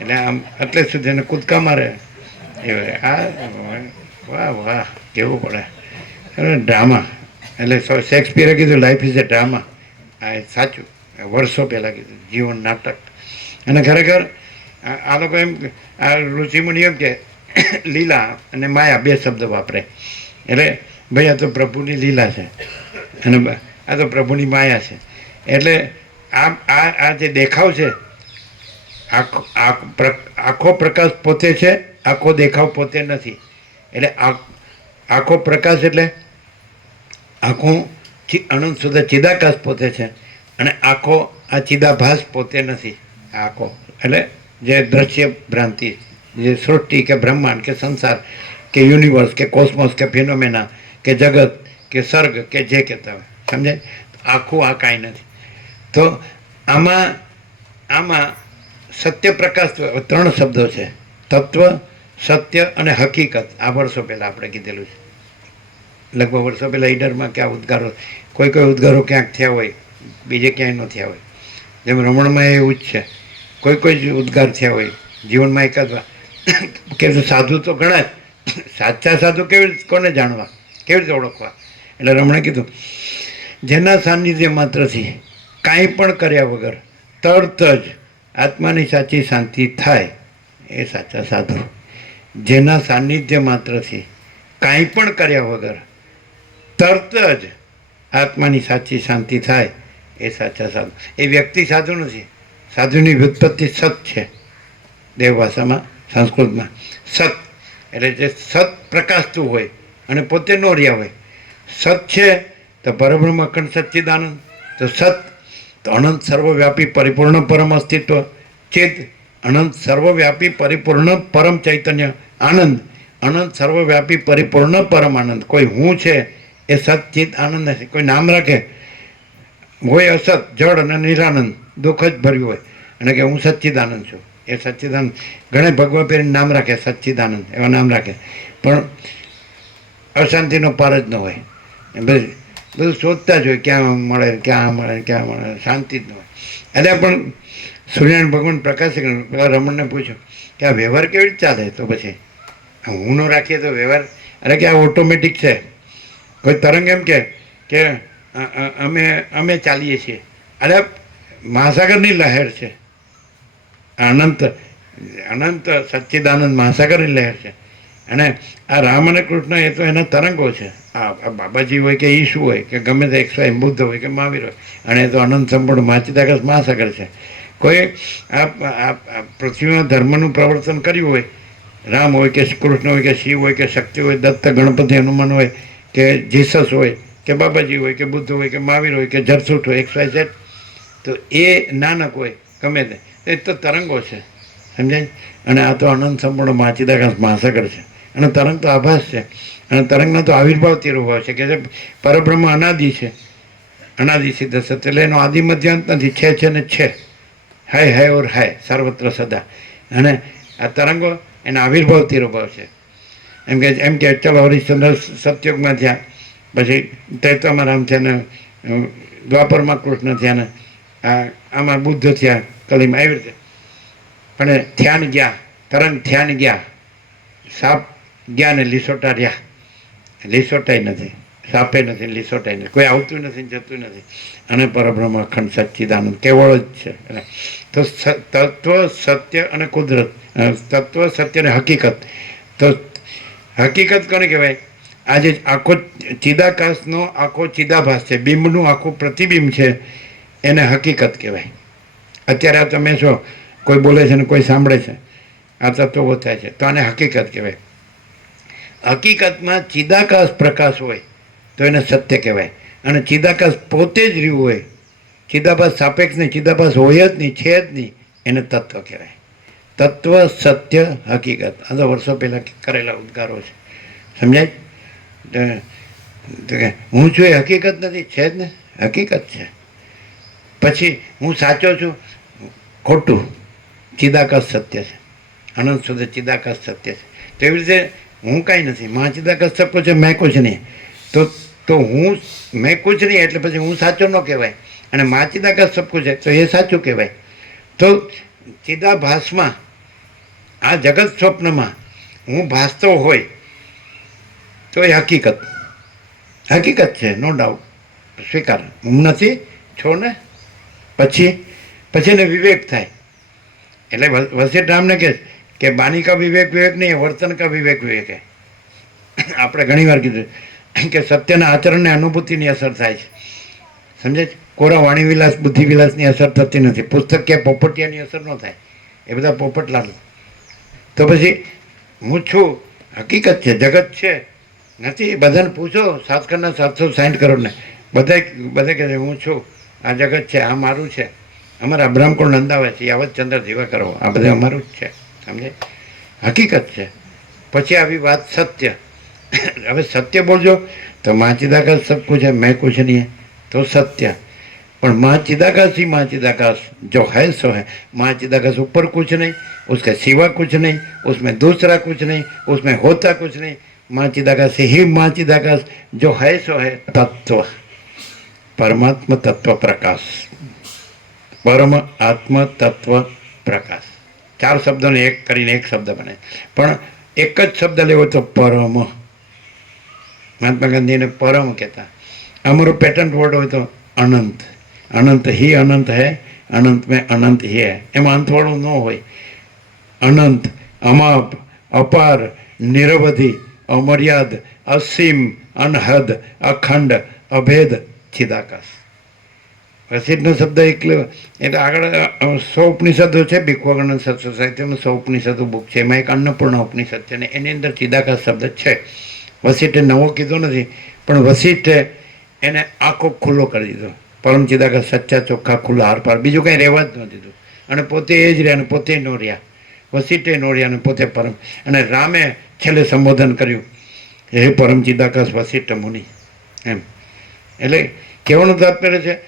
એટલે આમ એટલે સુધી એને કૂદકા મારે. આ વાહ વાહ કેવું પડે ડ્રામા. એટલે શેક્સપિયરે કીધું લાઈફ ઇઝ એ ડ્રામા. આ સાચું, વર્ષો પહેલાં કીધું, જીવન નાટક. અને ખરેખર આ લોકો એમ આ ઋષિમુનિ એમ કે લીલા અને માયા બે શબ્દ વાપરે. એટલે ભાઈ આ તો પ્રભુની લીલા છે અને આ તો પ્રભુની માયા છે. એટલે આ જે દેખાવ છે આખો પ્રકાશ પોતે છે, આખો દેખાવ પોતે નથી. એટલે આખો પ્રકાશ એટલે આખું અનંત સુધી ચિદાકાશ પોતે છે અને આખો આ ચિદાભાસ પોતે નથી. આખો એટલે જે દ્રશ્ય ભ્રાંતિ, જે સૃષ્ટિ કે બ્રહ્માંડ કે સંસાર કે યુનિવર્સ કે કોસ્મોસ કે ફિનોમેના કે જગત કે સર્ગ કે જે કહેતા હોય, સમજાય? આખું આ કાંઈ નથી. તો આમાં સત્ય પ્રકાશ ત્રણ શબ્દો છે, તત્વ, સત્ય અને હકીકત. આ વર્ષો પહેલાં આપણે કીધેલું છે, લગભગ વર્ષો પહેલાં ઈડરમાં કે આ ઉદ્ગારો, કોઈ ઉદ્ગારો ક્યાંક થયા હોય, બીજે ક્યાંય ન થયા હોય. જેમ રમણમાં એવું જ છે, કોઈ જ ઉદ્ગાર થયા હોય જીવનમાં એકાદ વાર. કે સાધુ તો ઘણા જ, સાચા સાધુ કેવી રીતે, કોને જાણવા, કેવી રીતે ઓળખવા? એટલે રમણે કીધું જેના સાનિધ્ય માત્રથી કાંઈ પણ કર્યા વગર તરત જ આત્માની સાચી શાંતિ થાય એ સાચા સાધુ. જેના સાનિધ્ય માત્રથી કાંઈ પણ કર્યા વગર તરત જ આત્માની સાચી શાંતિ થાય એ સાચા સાધુ. એ વ્યક્તિ સાધુ નથી. સાધુની વ્યુત્પત્તિ સત છે, દેવ ભાષામાં, સંસ્કૃતમાં સત. એટલે જે સત પ્રકાશતું હોય અને પોતે ન રહ્યા હોય. સત છે તો પરબ્રહ્મ અખંડ સચ્ચિદાનંદ, તો સત તો અનંત સર્વવ્યાપી પરિપૂર્ણ પરમ અસ્તિત્વ, ચેત અનંત સર્વવ્યાપી પરિપૂર્ણ પરમ ચૈતન્ય, આનંદ અનંત સર્વવ્યાપી પરિપૂર્ણ પરમ આનંદ. કોઈ હું છે એ સચ્ચિત આનંદ નથી. કોઈ નામ રાખે હોય અસત, જળ અને નિરાનંદ, દુઃખ જ ભર્યું હોય અને કે હું સચ્ચિદાનંદ છું, એ સચ્ચિદાનંદ. ઘણા ભગવા પહેરીને નામ રાખે સચ્ચિદાનંદ, એવા નામ રાખે, પણ અશાંતિનો પાર જ ન હોય. બધું શોધતા જ હોય, ક્યાં મળે, ક્યાં મળે, ક્યાં મળે, શાંતિ જ ન હોય. એટલે પણ સૂર્યનારાયણ ભગવાન પ્રકાશ પેલા રમણને પૂછ્યું કે આ વ્યવહાર કેવી રીતે ચાલે? તો પછી હું ન રાખીએ તો વ્યવહાર, અરે કે આ ઓટોમેટિક છે. કોઈ તરંગ એમ કે અમે ચાલીએ છીએ, અરે મહાસાગરની લહેર છે, અનંત સચ્ચિદાનંદ મહાસાગરની લહેર છે. અને આ રામ અને કૃષ્ણ એ તો એના તરંગો છે. આ બાબાજી હોય કે ઈસુ હોય કે ગમે તે 101 બુદ્ધ હોય કે મહાવીર હોય, અને એ તો અનંત સંપૂર્ણ માચિદાકાશ મહાસાગર છે. કોઈ આ પૃથ્વીમાં ધર્મનું પ્રવર્તન કર્યું હોય, રામ હોય કે કૃષ્ણ હોય કે શિવ હોય કે શક્તિ હોય, દત્ત, ગણપતિ, હનુમાન હોય કે જીસસ હોય કે બાબાજી હોય કે બુદ્ધ હોય કે મહાવીર હોય કે જરસૂટ હોય, 101, તો એ નાનક હોય ગમે તે, એ તો તરંગો છે, સમજાય? અને આ તો અનંત સંપૂર્ણ માચિદાકાશ મહાસાગર છે. અને તરંગ તો આભાસ છે, અને તરંગનો તો આવિર્ભાવ તિરુભાવ છે કે જે પરબ્રહ્મ અનાદિ છે, અનાદિ સિદ્ધ સત્ય. એટલે એનો આદિ મધ્યાંત નથી, છે ને છે, હાય ઓર હાય સર્વત્ર સદા. અને આ તરંગો એના આવિર્ભાવ તિરુભાવ છે. એમ કે ચાલો હરિશ્ચંદ્ર સતયુગમાં થયા, પછી ત્રેતામાં રામ થયા ને દ્વાપરમાં કૃષ્ણ થયા ને આમાં બુદ્ધ થયા, કલીમાં, એવી રીતે. પણ થયા ને ગયા, તરંગ થયા ને ગયા, સાપ ગયા ને લીસોટા રહ્યા, લીસોટાય નથી. સાપે નથી, લીસોટાઈ નથી, કોઈ આવતું નથી ને જતું નથી. અને પરબ્રહ્મ અખંડ સચ્ચિદાનંદ કેવળ જ છે. તો તત્વ, સત્ય અને કુદરત, તત્વ, સત્ય અને હકીકત. તો હકીકત કોને કહેવાય? આજે આખો ચિદાકાશનો આખો ચિદાભાસ છે, બિંબનું આખું પ્રતિબિંબ છે, એને હકીકત કહેવાય. અત્યારે આ તમે છો, કોઈ બોલે છે ને કોઈ સાંભળે છે, આ તત્વો થાય છે, તો આને હકીકત કહેવાય. હકીકતમાં ચિદાકાશ પ્રકાશ હોય તો એને સત્ય કહેવાય. અને ચિદાકાશ પોતે જ રહ્યું હોય, ચિદાભાસ સાપેક્ષ નહીં, ચિદાભાસ હોય જ નહીં, છે જ નહીં, એને તત્વ કહેવાય. તત્વ, સત્ય, હકીકત. આ તો વર્ષો પહેલાં કરેલા ઉદ્ગારો છે, સમજાય? હું છું એ હકીકત નથી, છે જ ને, હકીકત છે. પછી હું સાચો છું, ખોટું. ચિદાકાશ સત્ય છે, અનંત સુધી ચિદાકાશ સત્ય છે. તેવી રીતે હું કાંઈ નથી, મા ચિદાકાશ સબ કુછ છે, મેં કુછ નહીં. તો હું મેં કુછ નહીં એટલે પછી હું સાચો ન કહેવાય. અને મા ચિદાકાશ સબ કુછ છે તો એ સાચું કહેવાય. તો ચિદાભાસમાં, આ જગત સ્વપ્નમાં હું ભાસતો હોય તો એ હકીકત છે, નો ડાઉટ, સ્વીકાર. હું નથી, છો ને. પછી એને વિવેક થાય. એટલે વસિષ્ઠ રામને કહે કે બાની કા વિવેક નહીં, વર્તન કા વિવેક હે. આપણે ઘણી વાર કીધું કે સત્યના આચરણને અનુભૂતિની અસર થાય છે, સમજે છે? કોરા વાણી વિલાસ, બુદ્ધિ વિલાસની અસર થતી નથી. પુસ્તક કે પોપટિયાની અસર ન થાય, એ બધા પોપટલાલ. તો પછી હું છું, હકીકત છે, જગત છે, નથી. બધાને પૂછો, 760 કરોડને, બધા કહે છે હું છું, આ જગત છે, આ મારું છે. અમારા બ્રહ્મકુળ નંદાવે છે, યાવતચંદ્ર જીવા કરો, આ બધું અમારું જ છે, સમજે? હકીકત છે. પછી આવી વાત સત્ય. હવે સત્ય બોલજો તો મા ચિદાકાશ સબ કુછ है, मैं कुछ नहीं है, तो सत्य. पर माँ चिदाकाश ही माँ चिदाकाश जो है सो है. माँ चिदाकाश ऊपर कुछ नहीं, उसके सिवा कुछ नहीं, उसमें दूसरा कुछ नहीं, उसमें होता कुछ नहीं. माँ चिदाकाश ही माँ चिदाकाश जो है सो है तत्व, परमात्मा तत्व प्रकाश, પરમ આત્મ તત્વ પ્રકાશ. 4 શબ્દોને એક કરીને એક શબ્દ બને, પણ એક જ શબ્દ લેવો તો પરમ. મહાત્મા ગાંધીને પરમ કહેતા. અમારો પેટન્ટ વર્ડ હોય તો અનંત. અનંત હી અનંત હૈ, અનંત મેં અનંત હી હૈ. એમાં અંતવાળું ન હોય. અનંત, અમાપ, અપાર, નિરવધિ, અમર્યાદ, અસીમ, અનહદ, અખંડ, અભેદ, ચિદાકાશ. વસિષ્ઠનો શબ્દ એકલો. એટલે આગળ 100 ઉપનિષદો છે, ભિક્ષુઆનંદ સત્સંગ સાહિત્યમાં 100 ઉપનિષદો બુક છે, એમાં એક અન્નપૂર્ણા ઉપનિષદ છે, ને એની અંદર ચિદાકાશ શબ્દ છે. વસિષ્ઠે નવો કીધો નથી, પણ વસિષ્ઠે એને આખો ખુલ્લો કરી દીધો. પરમ ચિદાકાશ સચ્ચા ચોખ્ખા ખુલ્લા હાર પાર, બીજું કાંઈ રહેવા જ ન દીધું. અને પોતે એ જ રહ્યા, અને પોતે નો રહ્યા. વસિષ્ઠે નો રહ્યા, અને પોતે પરમ. અને રામે છેલ્લે સંબોધન કર્યું, હે પરમ ચિદાકાશ વસિષ્ઠ મુનિ, એમ. એટલે કહેવાનું તાત્પર્ય છે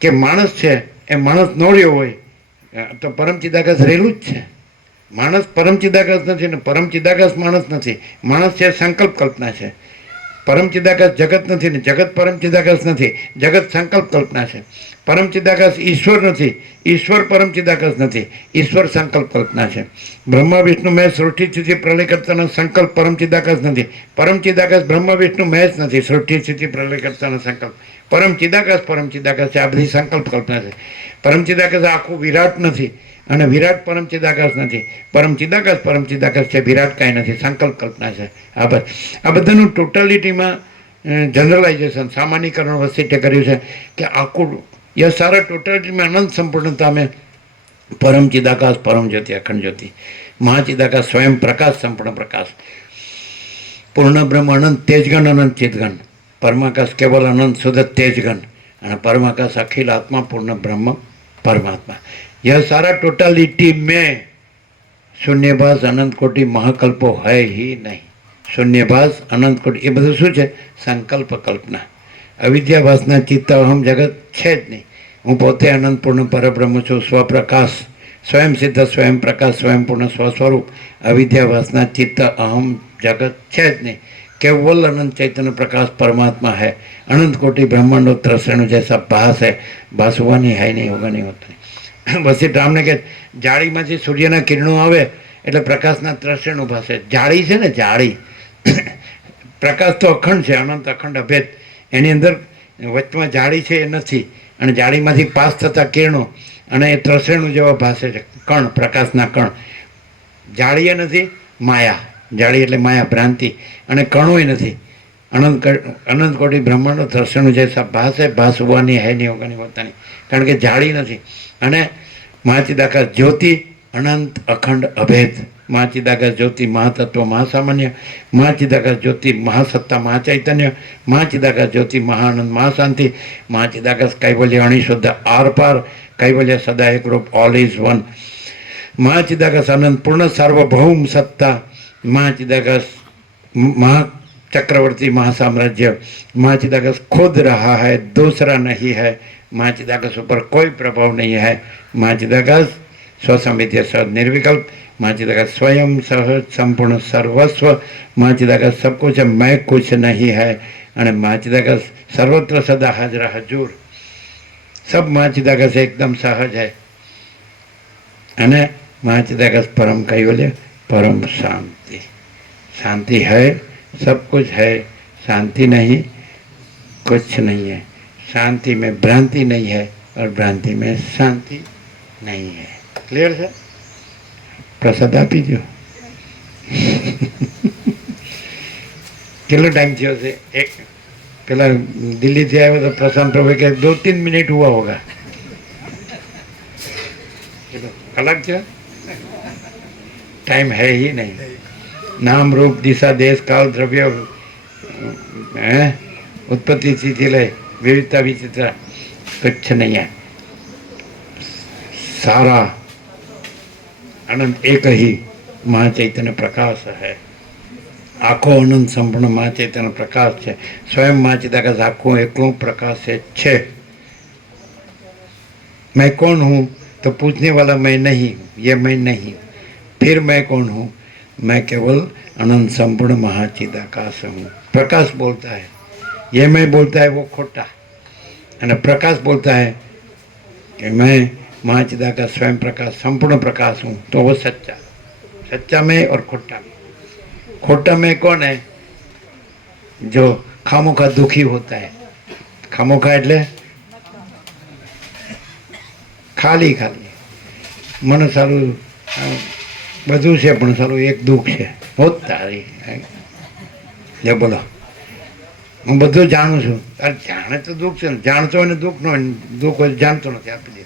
કે માણસ છે, એ માણસ ન રહ્યો હોય તો પરમ ચિદાકાશ રહેલું જ છે. માણસ પરમ ચિદાકાશ નથી ને પરમ ચિદાકાશ માણસ નથી. માણસ છે સંકલ્પ કલ્પના છે. પરમ ચિદાકાશ જગત નથી ને જગત પરમ ચિદાકાશ નથી. જગત સંકલ્પ કલ્પના છે. પરમ ચિદાકાશ ઈશ્વર નથી, ઈશ્વર પરમ ચિદાકાશ નથી, ઈશ્વર સંકલ્પ કલ્પના છે. બ્રહ્મા વિષ્ણુ મહેશ સૃષ્ટિ સ્થિતિ પ્રલય કરતાનો સંકલ્પ પરમ ચિદાકાશ નથી. પરમ ચિદાકાશ બ્રહ્મા વિષ્ણુ મહેશ નથી, સૃષ્ટિ સ્થિતિ પ્રલય કરતાનો સંકલ્પ. પરમ ચિદાકાશ છે. આ બધી સંકલ્પ કલ્પના છે. પરમ ચિદાકાશ આખું વિરાટ નથી, અને વિરાટ પરમ ચિદાકાશ નથી. પરમ ચિદાકાશ છે, વિરાટ કાંઈ નથી, સંકલ્પ કલ્પના છે. આ બધાનું ટોટાલિટીમાં જનરલાઇઝેશન, સામાન્યકરણ વસિષ્ઠે કર્યું છે કે આખું સારા ટોટાલિટીમાં અનંત સંપૂર્ણતા અમે પરમ ચિદાકાશ, પરમ જ્યોતિ, અખંડ જ્યોતિ, મહાચિદાકાશ, સ્વયં પ્રકાશ, સંપૂર્ણ પ્રકાશ, પૂર્ણ બ્રહ્મ, અનંત તેજગણ, અનંત ચિદગણ, પરમાકાશ કેવલ અનંત શુદ્ધ તેજગણ, અને પરમાકાશ અખિલ આત્મા, પૂર્ણ બ્રહ્મ, પરમાત્મા. यह सारा टोटलिटी में शून्यभास अनंत कोटि महाकल्पो है ही नहीं. शून्यभास अनंत कोटि એ બધું શું છે? સંકલ્પ કલ્પના. અવિદ્યાભાસના ચિત્ત અહમ જગત છે જ નહીં. હું પોતે અનંત પૂર્ણ પરબ્રહ્મ છું, સ્વપ્રકાશ, સ્વયં સિદ્ધ, સ્વયં પ્રકાશ, સ્વયં પૂર્ણ સ્વસ્વરૂપ. અવિદ્યાભાસના ચિત્ત અહમ જગત છે જ નહીં. केवल अनंत चैतन्य प्रकाश परमात्मा है. अनंत कोटि ब्रह्मांडो त्रसरेणु जैसा भास है. भास हुआ नहीं, है नहीं, होगा नहीं, होता नहीं. वसिष्ठ રામને કે જાળીમાંથી સૂર્યના કિરણો આવે એટલે પ્રકાશના ત્રસેણું ભાસે. જાળી છે ને, જાળી, પ્રકાશ તો અખંડ છે, અનંત અખંડ અભેદ. એની અંદર વચમાં જાળી છે એ નથી, અને જાળીમાંથી પાસ થતા કિરણો અને એ ત્રસેણું જેવા ભાસે છે, કણ, પ્રકાશના કણ. જાળી એ નથી, માયા. જાળી એટલે માયા, ભ્રાંતિ. અને કણોય નથી. અનંત કોટી બ્રહ્માંડો ત્રસેણું જૈસા ભાસે, ભાસ હોવાની હૈ નહીં હોગાની હોતાની. કારણ કે જાળી નથી. અને મહાચિદાકાશ જ્યોતિ, અનંત અખંડ અભેદ. મહાચિદાકાશ જ્યોતિ, મહાતત્વ, મહાસામાન્ય. મહાચિદાકાશ જ્યોતિ, મહાસત્તા, મહાચૈતન્ય. મહાચિદાકાશ જ્યોતિ, મહાનંદ, મહાશાંતિ. મહાચિદાકાશ કૈવલ્ય, અણિશુદ્ધ, આર પાર. કૈવલ્ય સદા એકરૂપ, ઓલ ઇઝ વન. મહાચિદાકાશ અનંત પૂર્ણ સાર્વભૌમ સત્તા. મહાચિદાકાશ महाचक्रवर्ती महासाम्राज्य. महाचिदाकाश खुद रहा है, दूसरा नहीं है. महाचिदाकाश ऊपर कोई प्रभाव नहीं है. महाचिदाकाश स्वसंविध्य सद निर्विकल्प. महाचिदाकाश स्वयं सहज संपूर्ण सर्वस्व. महाचिदाकाश सब कुछ है, मैं कुछ नहीं है. અને महाचिदाकाश सर्वत्र सदा हाजर हजूर. सब महाचिदाकाश एकदम सहज है. અને महाचिदाकाश परम कैवल्य, परम शांति. शांति है, सब कुछ है. शांति नहीं, कुछ नहीं है. शांति में भ्रांति नहीं है और भ्रांति में शांति नहीं है. क्लियर है? प्रसाद આપી દો. કેટલો ટાઈમ થયો છે? એક પેલા દિલ્હીથી આવ્યો તો પ્રશાંત પ્રભુ કે 2-3 મિનિટ हुआ होगा. કલાક છે? टाइम है ही नहीं. नाम रूप दिशा देश काल द्रव्य उत्पत्ति स्थिति लय विविधता विचित्र कुछ नहीं है. सारा अनंत एक ही महाचैतन्य प्रकाश है. आखो अनंत संपूर्ण महाचैतन्य प्रकाश है. स्वयं महाचिदाकाश आखो एकलो प्रकाश है. मैं कौन हूँ तो पूछने वाला मैं नहीं, ये मैं नहीं. फिर मैं कौन हूँ? मैं केवल अनंत संपूर्ण महाचिदाकाश हूँ. प्रकाश बोलता है, ये मैं बोलता है वो खोटा. और प्रकाश बोलता है कि मैं महाचिदाकाश स्वयं प्रकाश संपूर्ण प्रकाश हूँ, तो वो सच्चा. सच्चा में और खोटा में. खोटा में कौन है? जो खामोखा दुखी होता है. खामोखा એટલે ખાલી ખાલી મને સારું બધું છે પણ સારું એક દુઃખ છે. હોત તારી લે બોલો, હું બધું જાણું છું. તારે જાણે તો દુઃખ છે ને, જાણતો હોય ને દુઃખ ન હોય, દુઃખ હોય જાણતો નથી. આપી દે.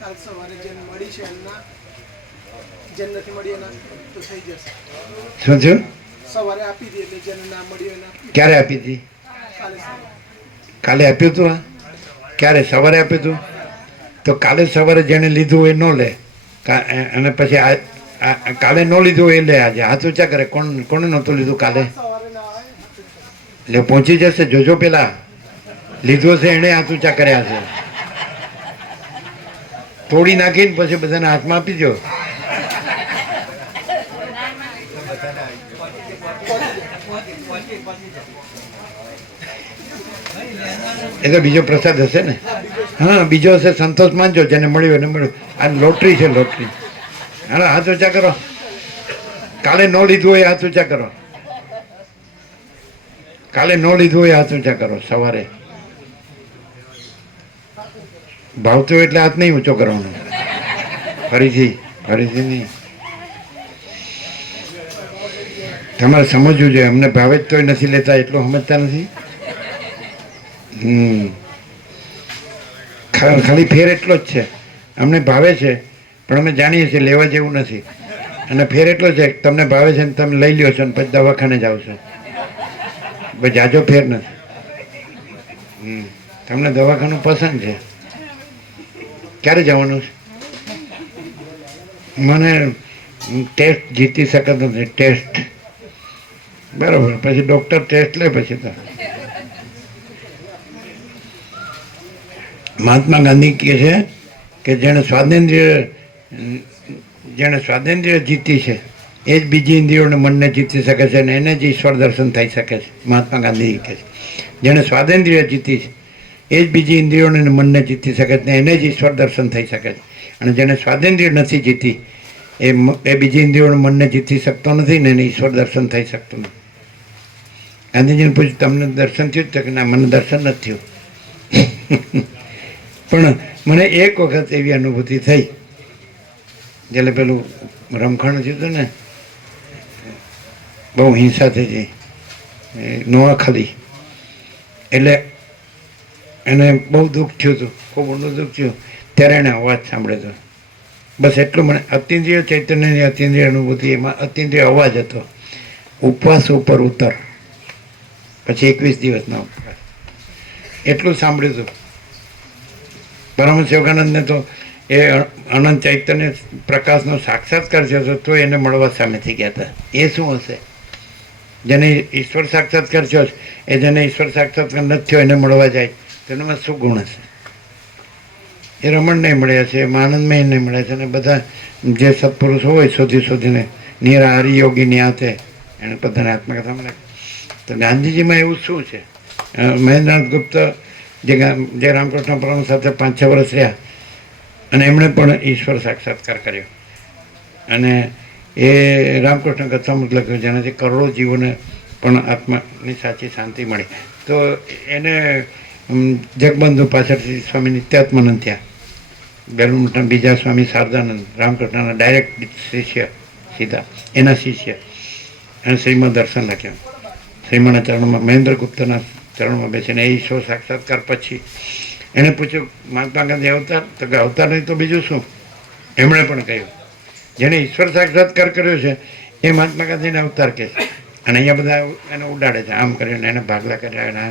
કાલ સવારે જેને મળી છે એમના જેને નથી મળી એના તો થઈ જશે. શું થયું? સવારે આપી દે એટલે જેને ના મળ્યું એના ક્યારે આપી હતી? કાલે સવારે. કાલે આપ્યું હતું? આ ક્યારે? સવારે આપ્યું હતું? તો કાલે સવારે જેને લીધું એ ન લે, અને પછી કાલે ન લીધું એ લે. આજે હાથ ઊંચા કરે. કોને નહોતું લીધું કાલે? સવારે ના આવે એટલે પહોંચી જશે. જોજો, પેલા લીધો છે એણે હાથ ઊંચા કર્યા છે. તોડી નાખીને પછી બધાને હાથમાં આપી દો. એ તો બીજો પ્રસાદ હશે ને? હા, બીજો હશે. સંતોષ માનજો, જેને મળ્યું એને મળ્યું. આ લોટરી છે, લોટરી. હા, હાથ ઊંચા કરો. કાલે ન લીધું હોય હાથ ઊંચા કરો. કાલે ન લીધું હોય હાથ ઊંચા કરો. સવારે ભાવતો એટલે હાથ નહીં ઊંચો કરવાનો. ફરીથી નહીં. તમારે સમજવું જોઈએ. અમને ભાવે જ તોય નથી લેતા, એટલું સમજતા નથી. ખાલી ફેર એટલો જ છે. અમને ભાવે છે પણ અમે જાણીએ છીએ લેવા જેવું નથી. અને ફેર એટલો છે કે તમને ભાવે છે ને તમે લઈ લ્યો છો ને પછી દવાખાને જાઓ છો. ભાઈ જાજો ફેર નથી. તમને દવાખાનું પસંદ છે. ક્યારે જવાનું છે? મને ટેસ્ટ જીતી શકતો નથી. ટેસ્ટ બરાબર. પછી ડૉક્ટર ટેસ્ટ લે પછી તો. મહાત્મા ગાંધી કહે છે કે જેણે સ્વાદેન્દ્રિય જીતી છે એ જ બીજી ઇન્દ્રિયોને મનને જીતી શકે છે, અને એને જ ઈશ્વર દર્શન થઈ શકે છે. મહાત્મા ગાંધી કહે છે જેણે સ્વાદેન્દ્રિય જીતી છે એ જ બીજી ઇન્દ્રિયોને મનને જીતી શકે છે, એને જ ઈશ્વર દર્શન થઈ શકે છે. અને જેણે સ્વાદેન્દ્રિય નથી જીતી એ બીજી ઇન્દ્રિયોને મનને જીતી શકતો નથી ને એને ઈશ્વર દર્શન થઈ શકતું નથી. ગાંધીજીને પૂછ્યું તમને દર્શન થયું તો કે ના મને દર્શન નથી થયું. પણ મને એક વખત એવી અનુભૂતિ થઈ જ્યારે પેલું રમખાણ થયું હતું ને, બહુ હિંસા થઈ ગઈ નોઆખાલી, એટલે એને બહુ દુઃખ થયું હતું, ખૂબ ઊંડું દુઃખ થયું. ત્યારે એણે અવાજ સાંભળ્યો હતો. બસ એટલું મને અતિન્દ્રિય ચૈતન્યની અતિન્દ્રિય અનુભૂતિ, એમાં અતિન્દ્રિય અવાજ હતો, ઉપવાસ ઉપર ઉતર, પછી 21 દિવસનો ઉપવાસ, એટલું સાંભળ્યું હતું. પરમહંસ યોગાનંદને તો એ અનંત ચૈતન્ય પ્રકાશનો સાક્ષાત્કાર થયો હતો, તો એને મળવા સામેથી ગયા હતા. એ શું હશે? જેને ઈશ્વર સાક્ષાત્કાર થયો છે, એ જેને ઈશ્વર સાક્ષાત્કાર નથી થયો એને મળવા જાય તો એનામાં શું ગુણ હશે? એ રમણને મળ્યા છે, એમાં આનંદમયને મળ્યા છે, અને બધા જે સત્પુરુષો હોય શોધીને નિરા હરિયોગી ન્યાતે એને બધાને આત્મકથા મળે. તો ગાંધીજીમાં એવું શું છે? મહેન્દ્રનાથ ગુપ્ત જે રામકૃષ્ણ પરમહંસ સાથે 5-6 વર્ષ રહ્યા, અને એમણે પણ ઈશ્વર સાક્ષાત્કાર કર્યો, અને એ રામકૃષ્ણ કથામૃત લખ્યું, જેનાથી કરોડો જીવોને પણ આત્માની સાચી શાંતિ મળી. તો એને જગબંધુ પાછળથી સ્વામી નિત્યાત્માનંદ થયા, બેલુમઠના બીજા સ્વામી શારદાનંદ, રામકૃષ્ણના ડાયરેક્ટ શિષ્ય, સીધા એના શિષ્ય, અને શ્રીમદ દર્શન લખ્યા. શ્રીમદના ચરણમાં, મહેન્દ્રગુપ્તના ચરણમાં બેસીને એ ઈશ્વર સાક્ષાત્કાર પછી એણે પૂછ્યું મહાત્મા ગાંધી અવતાર? તો કે અવતાર નહીં તો બીજું શું? એમણે પણ કહ્યું જેણે ઈશ્વર સાક્ષાત્કાર કર્યો છે એ મહાત્મા ગાંધીને અવતાર કહે છે. અને અહીંયા બધા એને ઉડાડે છે, આમ કરીને એને ભાગલા કર્યા.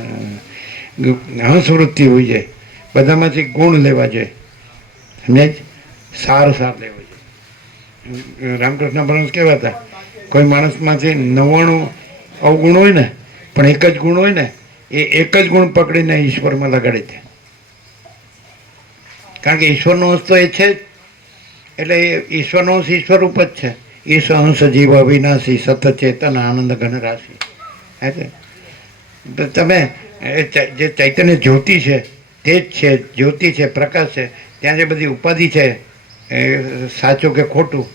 હંસવૃત્તિ હોવી જોઈએ, બધામાંથી ગુણ લેવા જોઈએ, સમજાય છે? સાર લેવો જોઈએ. રામકૃષ્ણ પરમહંસ કેવા હતા? કોઈ માણસમાંથી 99 અવગુણ હોય ને, પણ એક જ ગુણ હોય ને, એ એક જ ગુણ પકડીને ઈશ્વરમાં લગાડે છે. કારણ કે ઈશ્વરનો અંશ તો એ છે જ, એટલે એ ઈશ્વરનો અંશ ઈશ્વર રૂપ જ છે. ઈશ્વર અંશ જીવ અવિનાશી સત ચેતન આનંદ ઘન રાશિ. તમે જે ચૈતન્ય જ્યોતિ છે તે જ છે, જ્યોતિ છે, પ્રકાશ છે. ત્યાં જે બધી ઉપાધિ છે, એ સાચું કે ખોટું,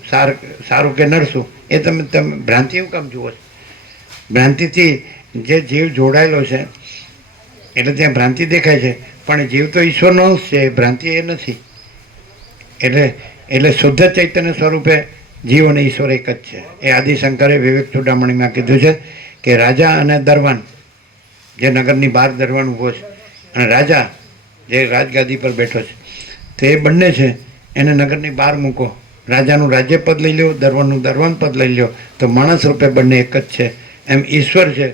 સારું કે નરસું, એ તમે ભ્રાંતિ એવું કામ જુઓ છો? ભ્રાંતિથી જે જીવ જોડાયેલો છે એટલે ત્યાં ભ્રાંતિ દેખાય છે, પણ જીવ તો ઈશ્વરનો અંશ છે, ભ્રાંતિ એ નથી. એટલે શુદ્ધ ચૈતન્ય સ્વરૂપે જીવ અને ઈશ્વર એક જ છે. એ આદિશંકરે વિવેક ચૂડામણીમાં કીધું છે કે રાજા અને દરવાન, જે નગરની બહાર દરવાન ઊભો છે, અને રાજા જે રાજગાદી પર બેઠો છે, તો એ બંને છે એને નગરની બહાર મૂકો, રાજાનું રાજ્યપદ લઈ લો, દરવાનનું દરવાન પદ લઈ લો, તો માણસ રૂપે બંને એક જ છે. એમ ઈશ્વર છે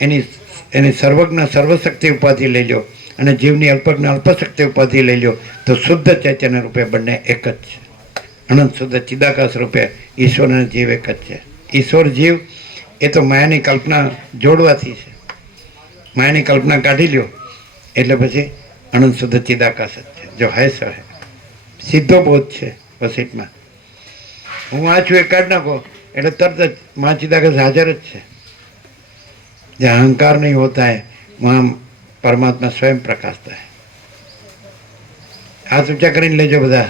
એની સર્વજ્ઞ સર્વશક્તિ ઉપાધિ લઈ લો, અને જીવની અલ્પજ્ઞ અલ્પશક્તિ ઉપાધિ લઈ લો, તો શુદ્ધ ચૈતન્ય રૂપે બંને એક જ છે. અનંત શુદ્ધ ચિદાકાશ રૂપે ઈશ્વર અને જીવ એક જ છે. ઈશ્વર જીવ એ તો માયાની કલ્પના જોડવાથી છે. માયાની કલ્પના કાઢી લ્યો એટલે પછી અનંત શુદ્ધ ચિદાકાશ જ છે. જો હે સો હે, સીધો બોધ છે વસીટમાં. હું આ છું એ કાઢ નાખો એટલે તરત જ મા ચિદાકાશ હાજર જ છે. जहाँ अहंकार नहीं होता है वहाँ परमात्मा स्वयं प्रकाशता है. हाथ ऊंचा કરીને લેજો બધા.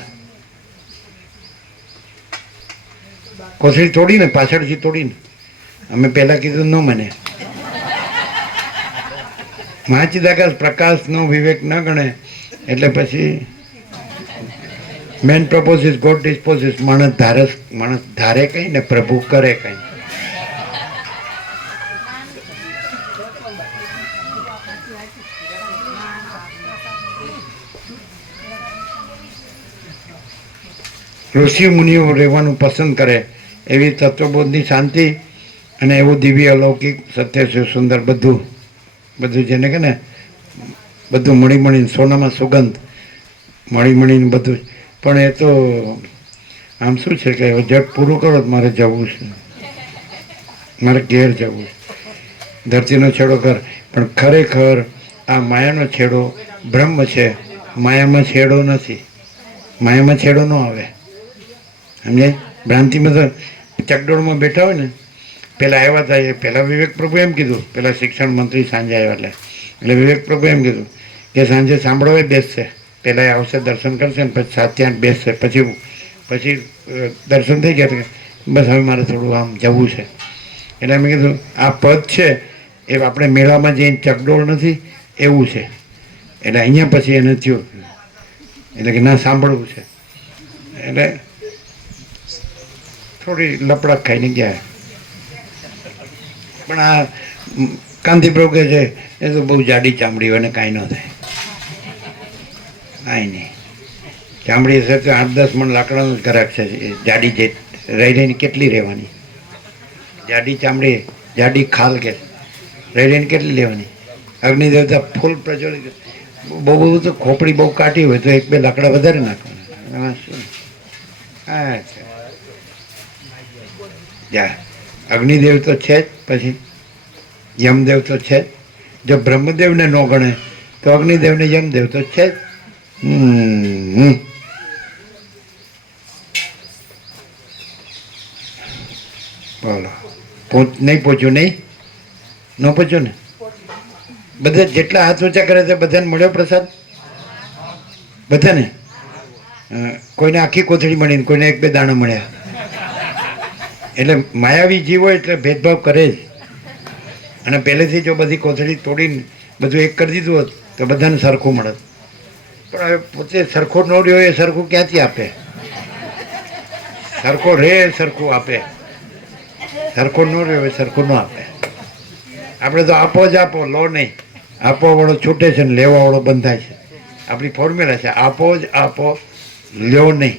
કોથળી તોડીને પાછળથી તોડીને, અમે પહેલા કીધું ન મને. મહાચિદાકાશ પ્રકાશનો વિવેક ન ગણે એટલે પછી મેન પ્રપોઝિસ ગોડ ડિસ્પોઝિસ. માણસ ધારે કંઈ ને પ્રભુ કરે કંઈ. ઋષિ મુનિઓ રહેવાનું પસંદ કરે એવી તત્વબોધની શાંતિ અને એવું દિવ્ય અલૌકિક સત્ય છે, સુંદર, બધું જેને કે ને બધું મળીને સોનામાં સુગંધ મળીને બધું. પણ એ તો આમ શું છે કે જટ પૂરું કરો, મારે જવું છે, મારે ઘેર જવું છે. ધરતીનો છેડો કર, પણ ખરેખર આ માયાનો છેડો બ્રહ્મ છે, માયામાં છેડો નથી. માયામાં છેડો ન આવે, સમજાય? ભ્રાંતિમાં તો ચકડોળમાં બેઠા હોય ને, પહેલાં આવ્યા હતા એ પહેલાં વિવેક પ્રભુ એમ કીધું, પહેલાં શિક્ષણ મંત્રી સાંજે આવ્યા એટલે વિવેક પ્રભુ એમ કીધું કે સાંજે સાંભળવા બેસશે, પહેલાં એ આવશે દર્શન કરશે ને પછી 7-8 બેસશે, પછી દર્શન થઈ ગયા બસ હવે મારે થોડું આમ જવું છે. એટલે મેં કીધું આ પદ છે એ આપણે મેળામાં જઈને ચકડોળ નથી એવું છે. એટલે અહીંયા પછી એને થયું એટલે કે ના સાંભળવું છે એટલે થોડી લપડાક ખાઈને ગયા. પણ આ કાંતિપ્રભુ કહે છે એ તો બહુ જાડી ચામડી હોય ને કાંઈ ન થાય. કાંઈ નહીં, ચામડી હશે તો 8-10 મણ લાકડાનો જ ઘરાક છે. એ જાડી જે રહી રહીને કેટલી રહેવાની, જાડી ચામડી જાડી ખાલ કે રહી રહીને કેટલી લેવાની. અગ્નિદેવતા ફૂલ પ્રજ્વલિત, બહુ તો ખોપડી બહુ કાઢી હોય તો 1-2 લાકડા વધારે નાખવાના. એમાં શું? હા જા, અગ્નિદેવ તો છે જ, પછી યમદેવ તો છે જ. જો બ્રહ્મદેવને ન ગણે તો અગ્નિદેવને યમદેવ તો છે જ. બોલો, નહીં પહોંચ્યું? નહીં ન પહોંચ્યું ને? બધા જેટલા હાથ ઊંચા કરે છે બધાને મળ્યો પ્રસાદ? બધાને? કોઈને આખી કોથળી મળી, કોઈને 1-2 દાણા મળ્યા. એટલે માયાવી જીવ હોય એટલે ભેદભાવ કરે જ. અને પહેલેથી જો બધી કોથળી તોડીને બધું એક કરી દીધું હોત તો બધાને સરખું મળત. પણ હવે પોતે સરખો ન રહ્યો એ સરખું ક્યાંથી આપે? સરખો રહે સરખું આપે, સરખો ન રહ્યો એ સરખું ન આપે. આપણે તો આપો જ આપો, લો નહીં. આપવા વાળો છૂટે છે ને લેવા વાળો બંધાય છે. આપણી ફોર્મ્યુલા છે, આપો જ આપો, લ્યો નહીં.